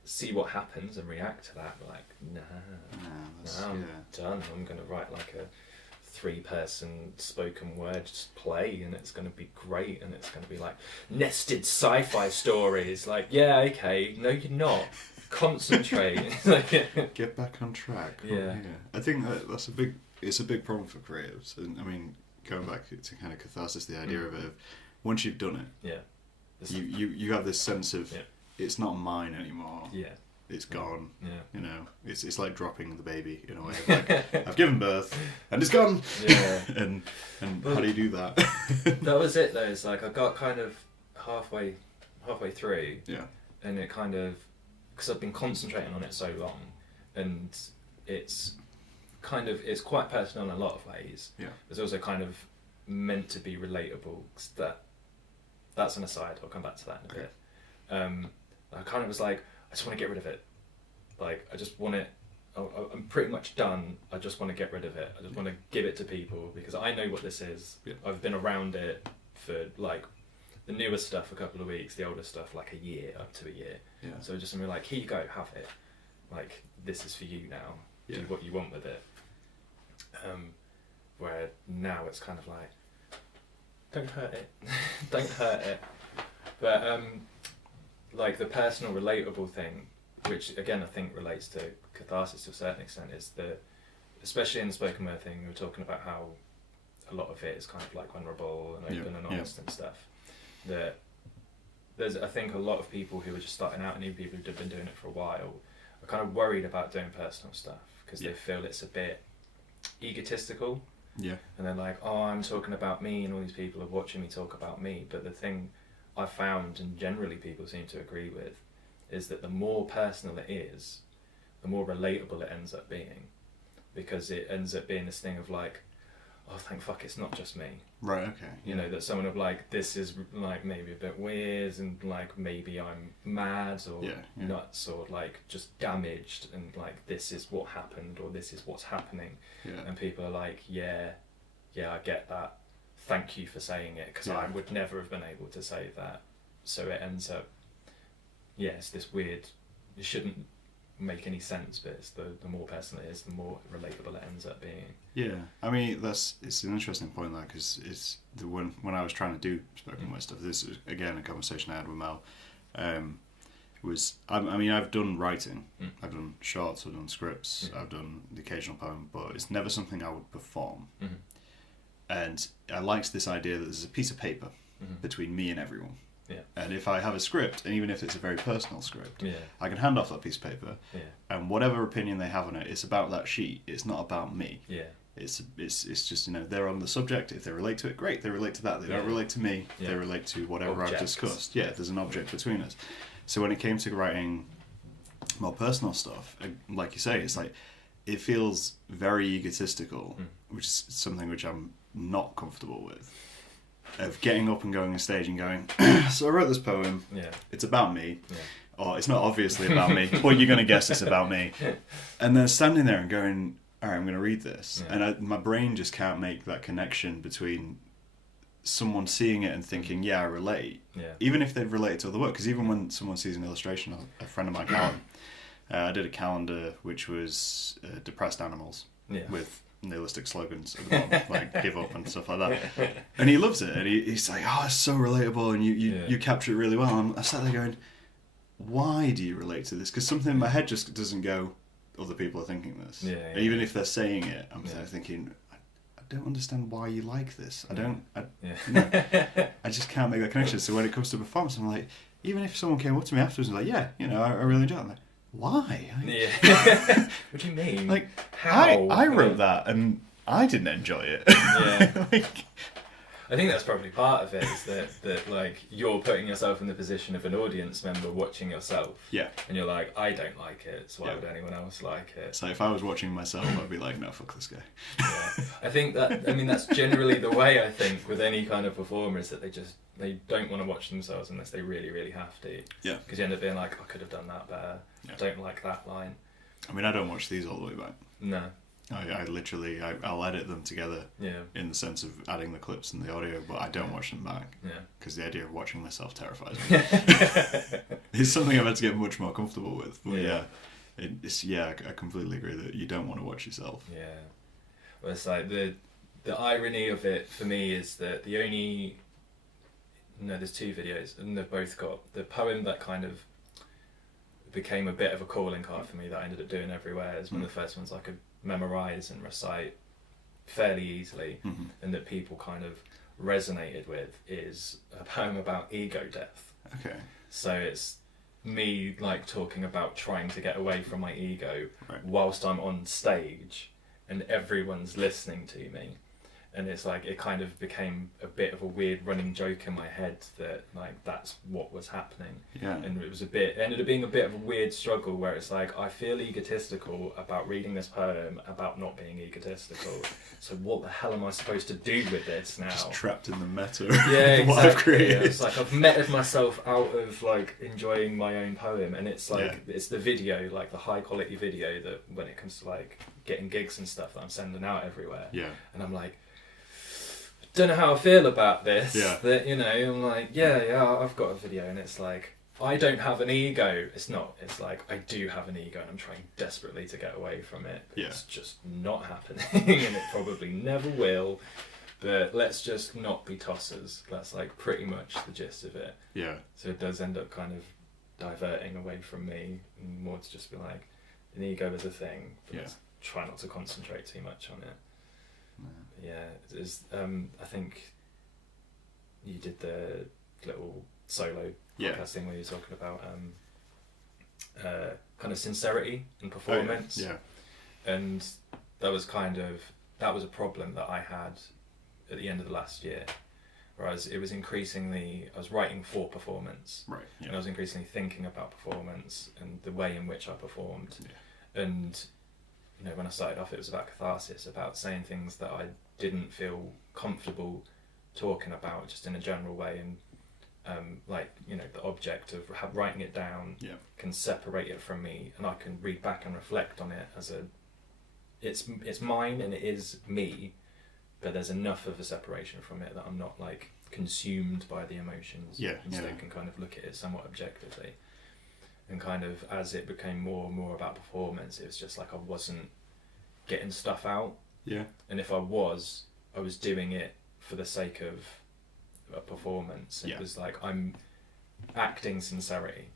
see what happens and react to that, but like, nah, I'm done. I'm gonna write like a 3-person spoken word play, and it's gonna be great, and it's gonna be like nested sci-fi stories. Like, yeah, okay, no, you're not. Concentrate. Get back on track. Yeah. I think that's it's a big problem for creatives, and I mean, going back to kind of catharsis, the idea of it, once you've done it, you have this sense of it's not mine anymore. Yeah. It's gone. Yeah. You know, it's like dropping the baby in a way. Like, I've given birth and it's gone. Yeah. and how do you do that? That was it though. It's like I got kind of halfway through. Yeah. And it kind of, because I've been concentrating on it so long, and it's quite personal in a lot of ways. Yeah. It's also kind of meant to be relatable. 'Cause that's an aside. I'll come back to that in a bit. I kind of was like, I just want to get rid of it. Like, I just want it. I'm pretty much done. I just want to get rid of it. I just want to give it to people because I know what this is. Yeah. I've been around it for like the newer stuff a couple of weeks, the older stuff like a year, up to a year. Yeah. So just something like, here you go, have it. Like, this is for you now. Yeah. Do what you want with it. Where now it's kind of like, don't hurt it. Don't hurt it. But like the personal relatable thing, which again I think relates to catharsis to a certain extent, is especially in the spoken word thing, we were talking about how a lot of it is kind of like vulnerable and open and honest and stuff. That there's, I think, a lot of people who are just starting out, and even people who've been doing it for a while, are kind of worried about doing personal stuff because they feel it's a bit egotistical. Yeah. And they're like, oh, I'm talking about me, and all these people are watching me talk about me. But the thing I found, and generally people seem to agree with, is that the more personal it is, the more relatable it ends up being, because it ends up being this thing of like, oh, thank fuck it's not just me. Right, okay. You know, that someone of like, this is like maybe a bit weird, and like maybe I'm mad or nuts or like just damaged, and like this is what happened or this is what's happening. Yeah. And people are like, yeah, I get that. Thank you for saying it, because I would never have been able to say that. So it ends up, it's this weird, it shouldn't make any sense, but it's the more personal it is, the more relatable it ends up being. Yeah, I mean, it's an interesting point, that because it's when I was trying to do spoken word stuff, this is again a conversation I had with Mel, I've done writing, I've done shorts, I've done scripts, I've done the occasional poem, but it's never something I would perform. And I liked this idea that there's a piece of paper between me and everyone. Yeah. And if I have a script, and even if it's a very personal script, I can hand off that piece of paper, and whatever opinion they have on it, it's about that sheet. It's not about me. Yeah. It's just, they're on the subject. If they relate to it, great. They relate to that. They don't relate to me. They relate to whatever I've discussed. Yeah, there's an object between us. So when it came to writing more personal stuff, like you say, it's like it feels very egotistical, which is something which I'm not comfortable with. Of getting up and going on stage and going, so I wrote this poem, it's about me, or it's not obviously about me, but you're going to guess it's about me. And then standing there and going, all right, I'm going to read this. And my brain just can't make that connection between someone seeing it and thinking, I relate. Even if they'd relate to other work, because even when someone sees an illustration, a friend of mine, Callum, I did a calendar which was depressed animals with nihilistic slogans at the bottom, like give up and stuff like that. And he loves it, and he's like, oh, it's so relatable, and you capture it really well. And I sat there going, why do you relate to this? Because something in my head just doesn't go, other people are thinking this. Even if they're saying it, I'm there thinking, I don't understand why you like this. I just can't make that connection. So when it comes to performance, I'm like, even if someone came up to me afterwards and like, I really enjoy it, I'm like, why? What do you mean? Like, how? I wrote that and I didn't enjoy it. I think that's probably part of it, is that like you're putting yourself in the position of an audience member watching yourself. Yeah. And you're like, I don't like it, so why would anyone else like it? So if I was watching myself, I'd be like, no, fuck this guy. Yeah. I think that's generally the way, I think, with any kind of performer, is that they don't want to watch themselves unless they really, really have to. Yeah. Because you end up being like, I could have done that better. Yeah. I don't like that line. I mean, I don't watch these all the way back. No. I literally, I'll edit them together in the sense of adding the clips and the audio, but I don't watch them back. Yeah. Because the idea of watching myself terrifies me. It's something I've had to get much more comfortable with. But I completely agree that you don't want to watch yourself. Yeah. Well, it's like the irony of it for me is that there's two videos and they've both got the poem that kind of became a bit of a calling card for me that I ended up doing everywhere. It's one of the first ones I could memorize and recite fairly easily, and that people kind of resonated with, is a poem about ego death. Okay. So it's me like talking about trying to get away from my ego whilst I'm on stage and everyone's listening to me. And it's like, it kind of became a bit of a weird running joke in my head that like that's what was happening. Yeah. And it ended up being a bit of a weird struggle where it's like, I feel egotistical about reading this poem about not being egotistical. So what the hell am I supposed to do with this now? Just trapped in the meta of what I've created. It's like I've meted myself out of like enjoying my own poem, and it's like it's the video, like the high quality video, that when it comes to like getting gigs and stuff that I'm sending out everywhere. Yeah. And I'm like, don't know how I feel about this. Yeah. That, you know, I'm like, I've got a video, and it's like, I don't have an ego. It's not. It's like, I do have an ego, and I'm trying desperately to get away from it. But it's just not happening, and it probably never will. But let's just not be tossers. That's like pretty much the gist of it. Yeah. So it does end up kind of diverting away from me, and more to just be like, an ego is a thing, but let's try not to concentrate too much on it. I think you did the little solo podcast thing where you were talking about kind of sincerity and performance. And that was a problem that I had at the end of the last year, whereas it was increasingly, I was writing for performance, and I was increasingly thinking about performance and the way in which I performed. And you know, when I started off, it was about catharsis, about saying things that I didn't feel comfortable talking about just in a general way, and like, you know, the object of writing it down can separate it from me, and I can read back and reflect on it as it's mine and it is me, but there's enough of a separation from it that I'm not like consumed by the emotions. Instead can kind of look at it somewhat objectively. And kind of as it became more and more about performance, it was just like I wasn't getting stuff out. And if I was doing it for the sake of a performance. It was like, I'm acting sincerity.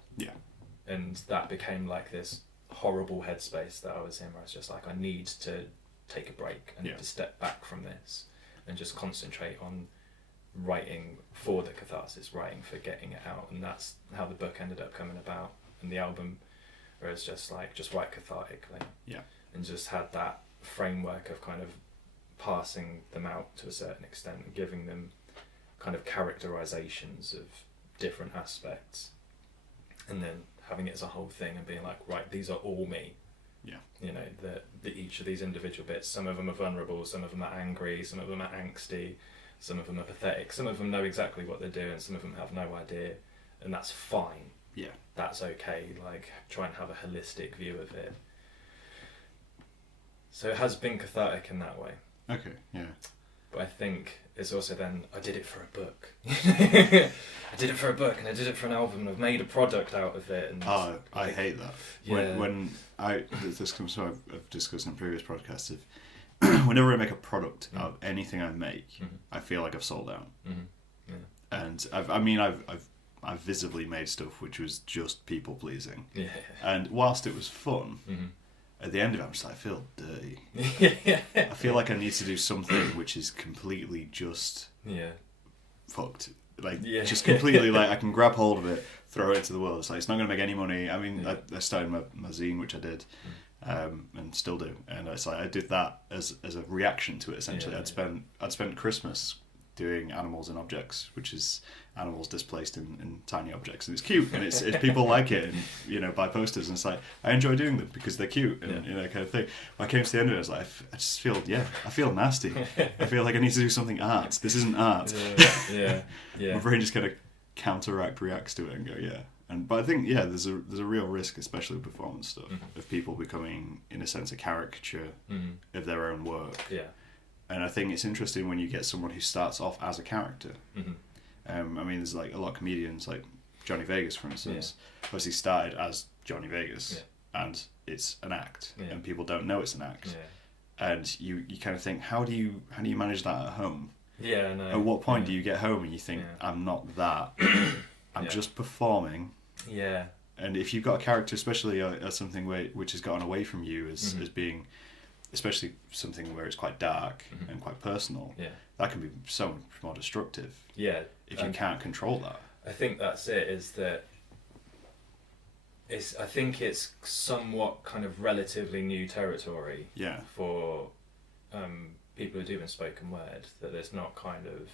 And that became like this horrible headspace that I was in, where I was just like, I need to take a break. I need to step back from this and just concentrate on writing for the catharsis, writing for getting it out. And that's how the book ended up coming about. And the album, where it's just like, just write cathartically. And just had that framework of kind of passing them out to a certain extent and giving them kind of characterizations of different aspects. And then having it as a whole thing and being like, right, these are all me. You know, the each of these individual bits, some of them are vulnerable, some of them are angry, some of them are angsty, some of them are pathetic, some of them know exactly what they're doing, some of them have no idea, and that's fine. That's okay. Like, try and have a holistic view of it. So it has been cathartic in that way. But I think it's also then, I did it for a book. I did it for a book, and I did it for an album, and I've made a product out of it. And I hate that. When this comes from, I've discussed in previous podcasts, whenever I make a product out of anything I make, I feel like I've sold out. And I've visibly made stuff which was just people pleasing. And whilst it was fun, at the end of it, I'm just like, I feel dirty. I feel like I need to do something which is completely just fucked. Like, just completely, like, I can grab hold of it, throw it into the world. It's like, it's not going to make any money. I mean, I started my zine, which I did, and still do. And it's like, I did that as a reaction to it, essentially. I'd spent Christmas doing animals and objects, which is animals displaced in tiny objects, and it's cute, and it's people like it, and you know, buy posters, and it's like I enjoy doing them because they're cute, and you know, kind of thing. When I came to the end of it, I was like, I just feel I feel nasty. I feel like I need to do something art. This isn't art. Yeah. My brain just kind of reacts to it and go but I think there's a real risk, especially with performance stuff, of people becoming in a sense a caricature of their own work. And I think it's interesting when you get someone who starts off as a character. I mean, there's like a lot of comedians, like Johnny Vegas, for instance, obviously started as Johnny Vegas, and it's an act, and people don't know it's an act. And you kind of think, how do you manage that at home? No. At what point do you get home and you think, I'm not that, I'm just performing? And if you've got a character, especially as something which has gotten away from you as being, especially something where it's quite dark and quite personal, that can be so much more destructive. If you can't control that. I think that's it. Is that I think it's somewhat kind of relatively new territory. For people who do in spoken word, that there's not kind of.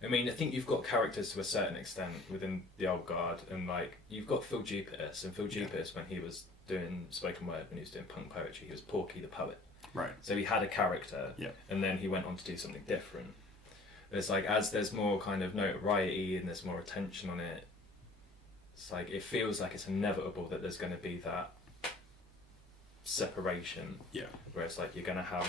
I mean, I think you've got characters to a certain extent within the old guard, and like you've got Phil Dupuis, and Phil Dupuis when he was doing spoken word, when he was doing punk poetry, he was Porky the poet. Right. So he had a character, and then he went on to do something different. It's like as there's more kind of notoriety and there's more attention on it, it's like it feels like it's inevitable that there's going to be that separation. Where it's like you're going to have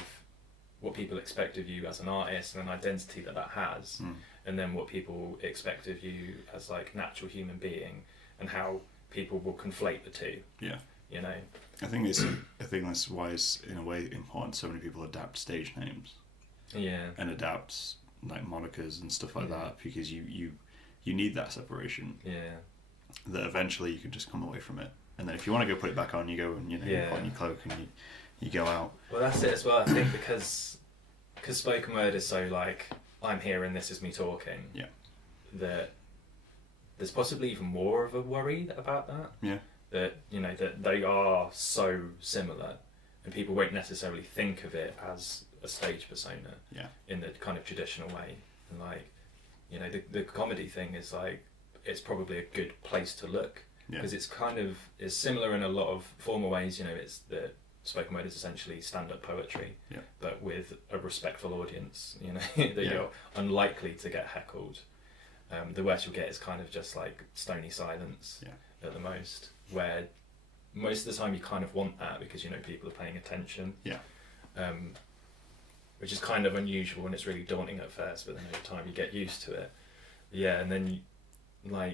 what people expect of you as an artist and an identity that has, and then what people expect of you as like natural human being, and how people will conflate the two. You know. I think that's why it's in a way important. So many people adapt stage names. And adapt like monikers and stuff like that, because you need that separation. That eventually you can just come away from it, and then if you want to go put it back on, you go and you put on your cloak and you go out. Well, that's it as well. I think because spoken word is so like I'm here and this is me talking. That there's possibly even more of a worry about that. That you know that they are so similar, and people won't necessarily think of it as a stage persona. In the kind of traditional way, and like you know the comedy thing is like it's probably a good place to look, because it's kind of it's similar in a lot of formal ways. You know, it's the spoken word is essentially stand-up poetry, but with a respectful audience. You know that you're unlikely to get heckled. The worst you'll get is kind of just like stony silence at the most, where most of the time you kind of want that because you know people are paying attention. Which is kind of unusual and it's really daunting at first, but then over time you get used to it. And then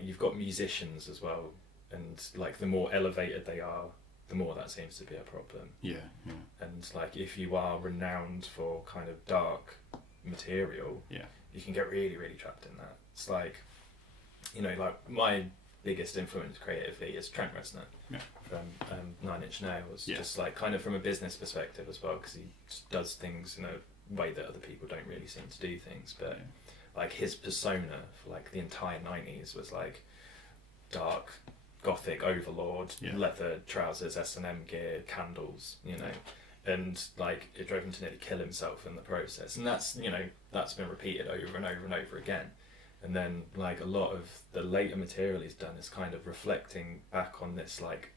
you've got musicians as well, and like the more elevated they are, the more that seems to be a problem. And like if you are renowned for kind of dark material, you can get really, really trapped in that. It's like, you know, like my biggest influence creatively is Trent Reznor from 9 Inch Nails, just like kind of from a business perspective as well, because he just does things in a way that other people don't really seem to do things, but like his persona for like the entire 90s was like dark gothic overlord, leather trousers, S&M gear, candles, you know, and like it drove him to nearly kill himself in the process, and that's, you know, that's been repeated over and over and over again. And then like a lot of the later material he's done is kind of reflecting back on this like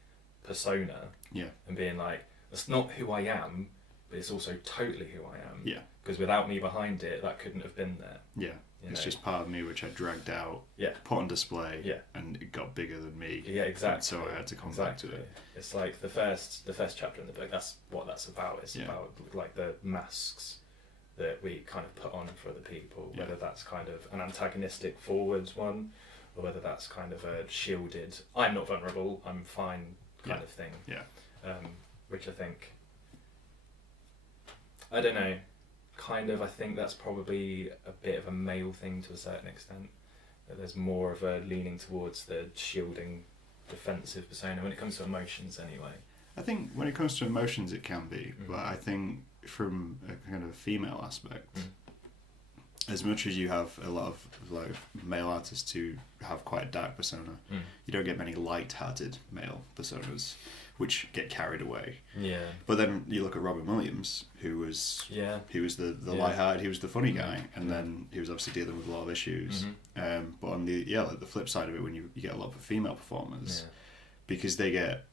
persona, and being like, that's not who I am, but it's also totally who I am. Because without me behind it, that couldn't have been there. It's just part of me which I dragged out, put on display, and it got bigger than me. Exactly. And so I had to come back to it. It's like the first chapter in the book. That's what that's about. It's about like the masks that we kind of put on for the people, whether that's kind of an antagonistic forwards one, or whether that's kind of a shielded, I'm not vulnerable, I'm fine kind of thing. Which I think, I don't know, kind of I think that's probably a bit of a male thing to a certain extent, that there's more of a leaning towards the shielding defensive persona when it comes to emotions anyway. I think when it comes to emotions it can be, but I think from a kind of female aspect, as much as you have a lot of like male artists who have quite a dark persona, you don't get many light-hearted male personas, which get carried away. Yeah. But then you look at Robin Williams, who was the lighthearted, he was the funny guy, and then he was obviously dealing with a lot of issues. But on the like the flip side of it, when you get a lot of female performers, because they get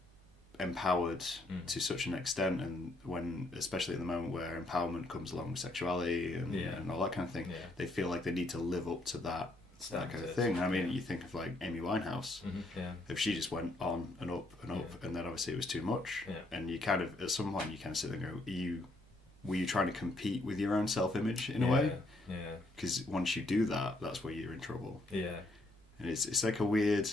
empowered to such an extent, and when, especially at the moment where empowerment comes along with sexuality and all that kind of thing, they feel like they need to live up to that kind of thing. I mean, you think of like Amy Winehouse, if she just went on and up and up, and then obviously it was too much, and you kind of, at some point you kind of sit there and go, were you trying to compete with your own self-image in a way? Because once you do that, that's where you're in trouble. And it's like a weird,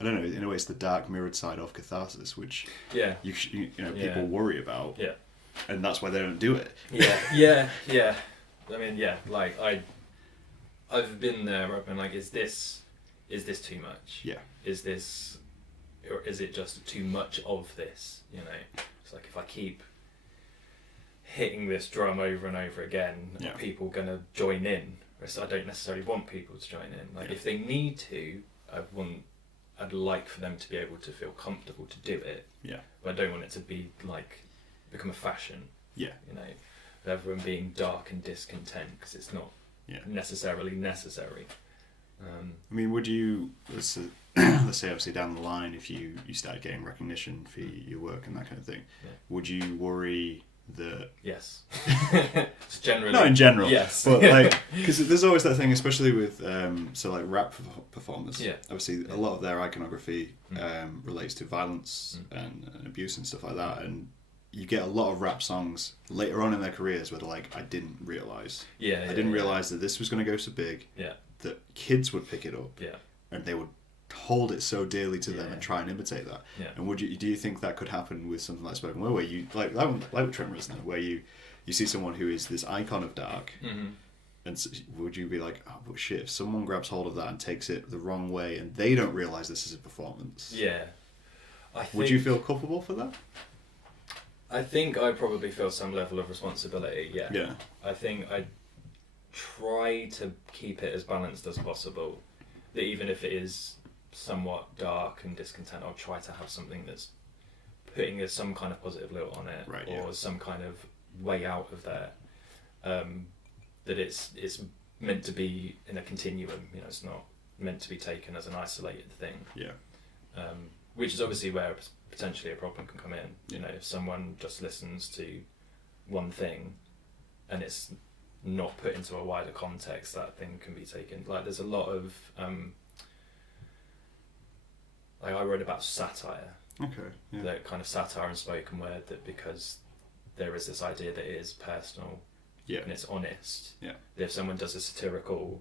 I don't know, in a way it's the dark mirrored side of catharsis, which you know people worry about, and that's why they don't do it. I mean, like I've been there where I've been like, is this too much? Is this, or is it just too much of this? You know, it's like, if I keep hitting this drum over and over again, are people gonna join in? I don't necessarily want people to join in. Like if they need to, I'd like for them to be able to feel comfortable to do it. But I don't want it to be like become a fashion. You know, of everyone being dark and discontent, because it's not necessarily necessary. I mean, would you, let's say obviously down the line, if you started getting recognition for your work and that kind of thing, would you worry that... Yes. It's generally... Not in general. Yes. But like, because there's always that thing, especially with, so like rap performers, obviously a lot of their iconography relates to violence and abuse and stuff like that, and you get a lot of rap songs later on in their careers where they're like, I didn't realise. I didn't realise that this was going to go so big, that kids would pick it up, and they would hold it so dearly to them and try and imitate that. And do you think that could happen with something like spoken word, where you, like with Tremor, isn't it? Where you see someone who is this icon of dark, and so, would you be like, oh, but shit, if someone grabs hold of that and takes it the wrong way and they don't realise this is a performance, would you feel culpable for that? I think I probably feel some level of responsibility, I think I try to keep it as balanced as possible, that even if it is somewhat dark and discontent, I'll try to have something that's putting some kind of positive lilt on it, or some kind of way out of there, that it's meant to be in a continuum, you know, it's not meant to be taken as an isolated thing, which is obviously where potentially a problem can come in. You know, if someone just listens to one thing and it's not put into a wider context, that thing can be taken. Like there's a lot of like I wrote about satire. That kind of satire and spoken word, that because there is this idea that it is personal and it's honest. That if someone does a satirical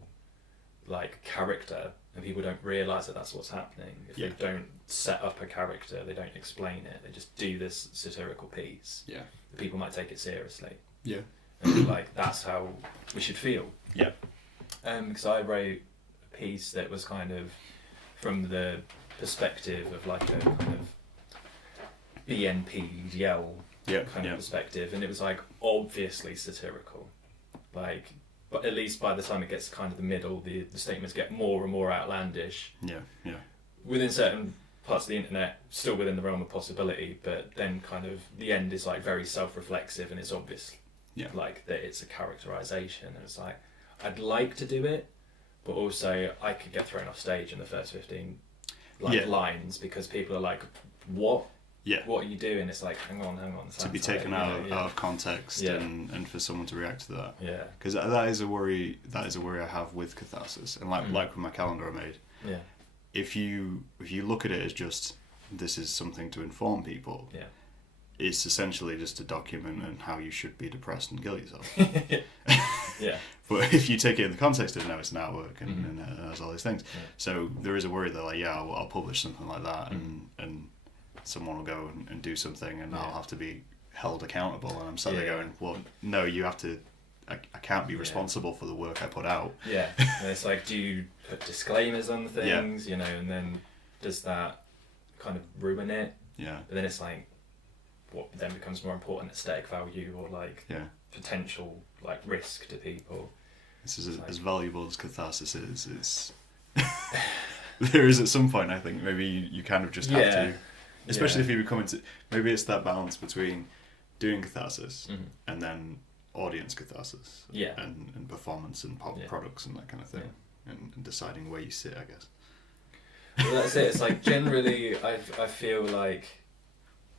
like character and people don't realise that that's what's happening, if they don't set up a character, they don't explain it, they just do this satirical piece, the people might take it seriously. And be like, that's how we should feel. Because I wrote a piece that was kind of from the perspective of like a kind of BNP yell kind of perspective, and it was like obviously satirical, like, but at least by the time it gets kind of the middle, the statements get more and more outlandish. Within certain parts of the internet, still within the realm of possibility, but then kind of the end is like very self-reflexive, and it's obvious, like that it's a characterization, and it's like I'd like to do it, but also I could get thrown off stage in the first 15 lines, because people are like, what? What are you doing? It's like, hang on. To be taken out of context and for someone to react to that. Because that is a worry I have with catharsis, and like with my calendar I made. If you look at it as just, this is something to inform people, it's essentially just a document on how you should be depressed and kill yourself. But if you take it in the context of, no, it's an artwork and it has all these things. So there is a worry that like, I'll publish something like that and someone will go and do something, and I'll have to be held accountable, and I'm suddenly going, well, no, you have to, I can't be responsible for the work I put out. And it's like, do you put disclaimers on things, you know, and then does that kind of ruin it? But then it's like, what then becomes more important, aesthetic value or like potential like risk to people? This is as valuable as catharsis is. There is at some point, I think, maybe you kind of just have to Especially if you become into... Maybe it's that balance between doing catharsis and then audience catharsis. Yeah. And performance and products and that kind of thing. Yeah. And deciding where you sit, I guess. Well, that's it. It's like generally I feel like,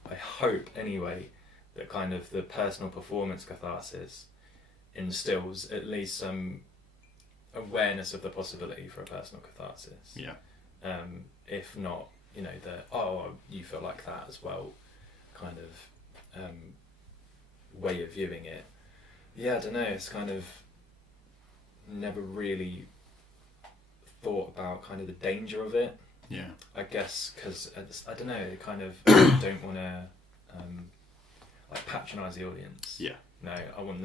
I hope anyway, that kind of the personal performance catharsis instills at least some awareness of the possibility for a personal catharsis. Yeah. If not, you feel like that as well, kind of way of viewing it. Yeah, I don't know, it's kind of never really thought about kind of the danger of it. Yeah. I guess because I don't know, kind of don't want to like patronise the audience. Yeah. No, I want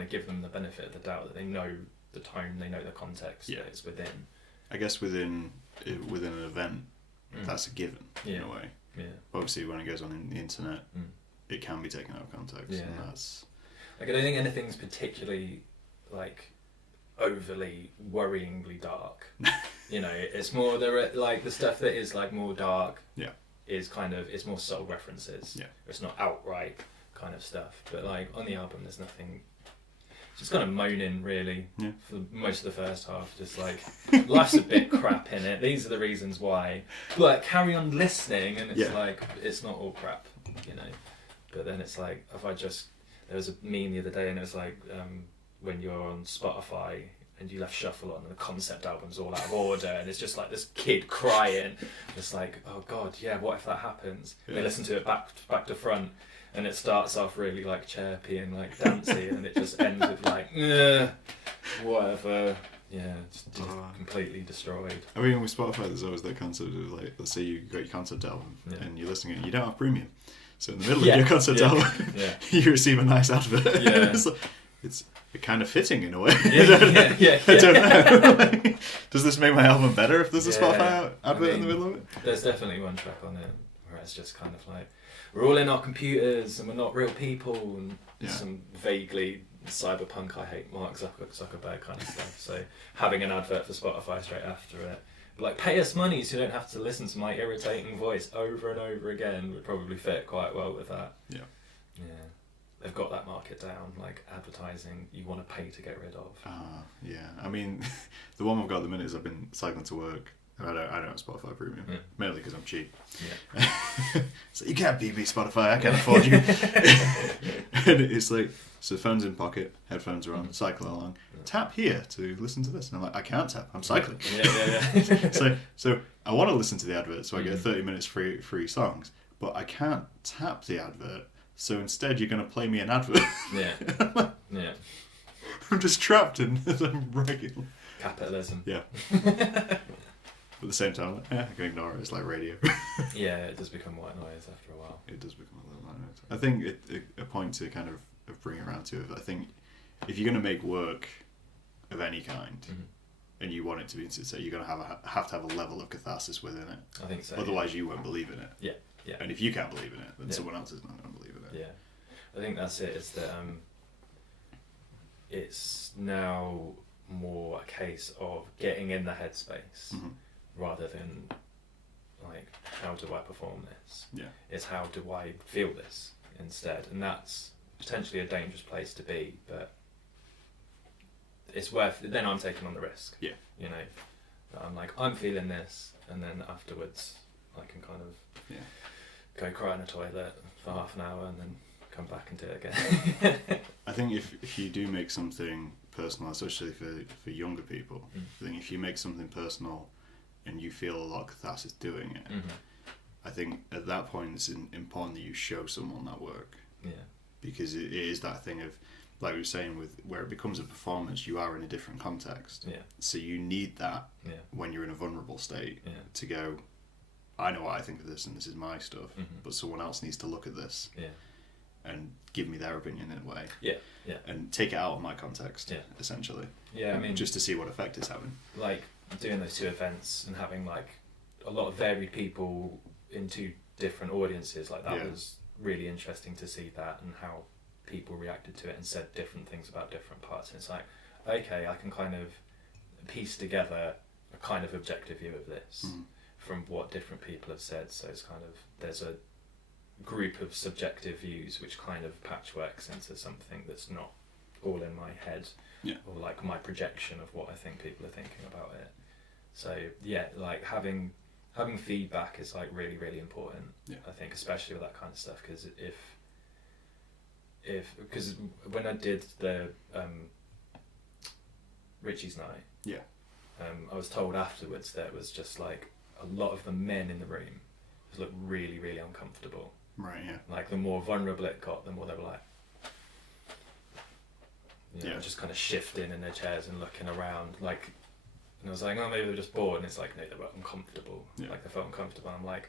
to give them the benefit of the doubt that they know the tone, they know the context that it's within. I guess within an event, that's a given in a way. Yeah. Obviously, when it goes on in the internet, it can be taken out of context, and that's. Like, I don't think anything's particularly like overly worryingly dark. It's more the stuff that is like more dark. Yeah. Is kind of, it's more subtle references. Yeah. It's not outright kind of stuff. But like on the album, there's nothing. Just kind of moaning really for most of the first half. Just like life's a bit crap in it. These are the reasons why. But carry on listening, and it's like it's not all crap, But then it's like there was a meme the other day, and it was like when you're on Spotify and you left shuffle on and the concept album's all out of order, and it's just like this kid crying. It's like, oh god, what if that happens? Yeah. They listen to it back to front, and it starts off really like chirpy and like dancey, and it just ends with like, whatever. Yeah, just completely destroyed. I mean, with Spotify, there's always that concept of like, let's say you got your concept album and you're listening, and you don't have premium, so in the middle of your concept album, you receive a nice advert. Yeah. It's kind of fitting in a way. I don't know. Does this make my album better if there's a Spotify advert in the middle of it? There's definitely one track on it where it's just kind of like, we're all in our computers and we're not real people, and some vaguely cyberpunk, I hate Mark Zuckerberg kind of stuff. So having an advert for Spotify straight after it, like, pay us money so you don't have to listen to my irritating voice over and over again, would probably fit quite well with that. Yeah. They've got that market down, like advertising you want to pay to get rid of. I mean, the one I've got at the minute is I've been cycling to work, and I don't have Spotify Premium, mainly because I'm cheap. So you can't beat me, Spotify, I can't afford you. And it's like, so phone's in pocket, headphones are on, cycling along, tap here to listen to this. And I'm like, I can't tap, I'm cycling. So I want to listen to the advert, so I get 30 minutes free songs, but I can't tap the advert. So instead, you're going to play me an advert. I'm just trapped in some regular capitalism. Yeah. But at the same time, I can ignore it. It's like radio. It does become white noise after a while. It does become a little white noise. I think a point to kind of bring it around to it. I think if you're going to make work of any kind, and you want it to be, so you're going to have to have a level of catharsis within it. I think so. Otherwise, you won't believe in it. Yeah. And if you can't believe in it, then someone else is not going to believe in it. I think that's it. It's that it's now more a case of getting in the headspace rather than like, how do I perform this? It's how do I feel this instead, and that's potentially a dangerous place to be, but it's worth it. Then I'm taking on the risk. I'm like, I'm feeling this, and then afterwards I can kind of go cry in a toilet for half an hour and then come back and do it again. I think if you do make something personal, especially for younger people, I think if you make something personal and you feel a lot of catharsis doing it, I think at that point it's important that you show someone that work. Because it is that thing of, like we were saying, with where it becomes a performance, you are in a different context. So you need that when you're in a vulnerable state to go, I know what I think of this and this is my stuff, but someone else needs to look at this and give me their opinion in a way. And take it out of my context, essentially. I mean, just to see what effect it's having. Like, doing those two events and having like a lot of varied people in two different audiences, like that was really interesting to see that, and how people reacted to it and said different things about different parts. And it's like, okay, I can kind of piece together a kind of objective view of this from what different people have said. So it's kind of, there's a group of subjective views which kind of patchworks into something that's not all in my head, or like my projection of what I think people are thinking about it. So yeah, like having feedback is like really, really important. I think, especially with that kind of stuff, because because when I did the Richie's night, I was told afterwards that it was just like a lot of the men in the room just looked really, really uncomfortable. Right. Yeah. Like the more vulnerable it got, the more they were like, just kind of shifting in their chairs and looking around, like. And I was like, oh, maybe they're just bored. And it's like, no, they were uncomfortable. Like, they felt uncomfortable. I'm like,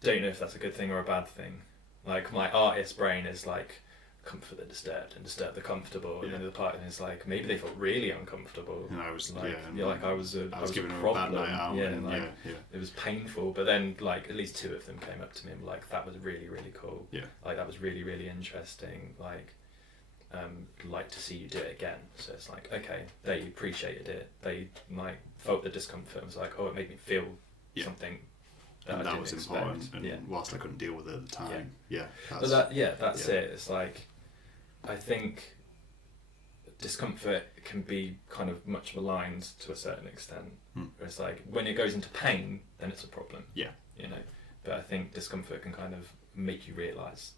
don't know if that's a good thing or a bad thing. Like, my artist brain is like, comfort the disturbed and disturb the comfortable. And then the part is like, maybe they felt really uncomfortable. And I was, like, I was giving them a bad night out. It was painful. But then, like, at least 2 of them came up to me and were like, that was really, really cool. Yeah. Like, that was really, really interesting. Like to see you do it again. So it's like, okay, they appreciated it. They like felt the discomfort and was like, oh, it made me feel something that was important. And whilst I couldn't deal with it at the time, that's it. It's like, I think discomfort can be kind of much maligned to a certain extent. Where it's like, when it goes into pain, then it's a problem. Yeah. You know, but I think discomfort can kind of make you realise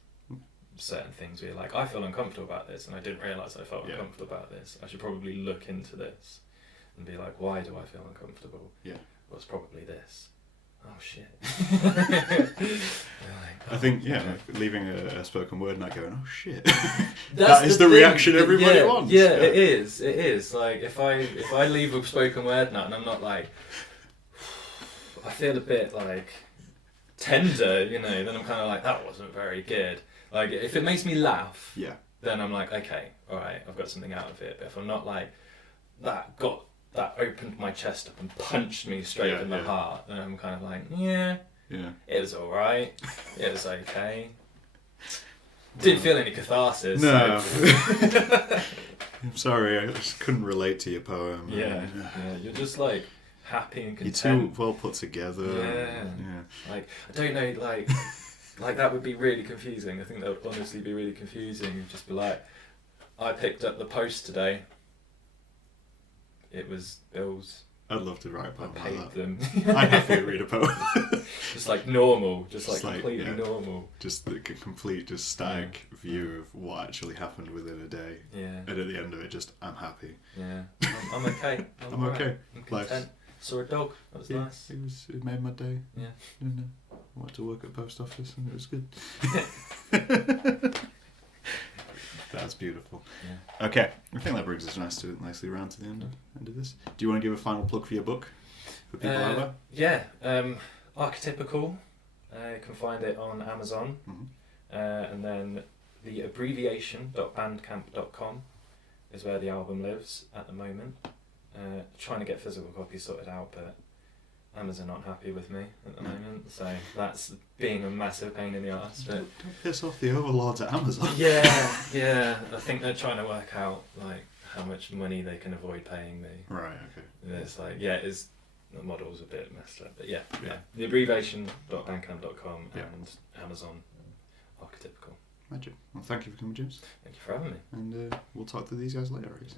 certain things where you're like, I feel uncomfortable about this and I didn't realise I felt uncomfortable about this. I should probably look into this and be like, why do I feel uncomfortable? Yeah. Well, it's probably this. Oh shit. I think leaving a spoken word night going, oh shit. That is the reaction everybody wants. Yeah, it is. Like if I leave a spoken word night and I'm not like, I feel a bit like tender, you know, then I'm kind of like, that wasn't very good. Like, if it makes me laugh, then I'm like, okay, all right, I've got something out of it. But if I'm not like, that opened my chest up and punched me straight in the heart, then I'm kind of like, it was all right, it was okay. Didn't feel any catharsis. No. I'm sorry, I just couldn't relate to your poem. Yeah, you're just like happy and content. You're too well put together. Yeah. Like, I don't know, like that would be really confusing. I think that would honestly be really confusing. You'd just be like, I picked up the post today. It was bills. I'd love to write a poem I paid like that. them. I'd happily read a poem. Just like normal, just like completely normal. Just a complete, just static view of what actually happened within a day. Yeah. And at the end of it, just, I'm happy. Yeah. I'm okay. I'm okay. I'm content. Saw a dog. That was nice. It made my day. Yeah. And, I went to work at post office and it was good. That's beautiful. Yeah. Okay, I think that brings us nicely around to the end of this. Do you want to give a final plug for your book for people out there? Yeah, Archetypical. You can find it on Amazon, and then the abbreviation.bandcamp.com is where the album lives at the moment. Trying to get physical copies sorted out, but Amazon aren't happy with me at the moment, so that's being a massive pain in the arse. But don't piss off the overlords at Amazon. Yeah. I think they're trying to work out like how much money they can avoid paying me. Right. Okay. And it's like the model's a bit messed up, but yeah. The abbreviation.bandcamp.com and Amazon Archetypical. Magic. Well, thank you for coming, James. Thank you for having me. And we'll talk to these guys later, I guess.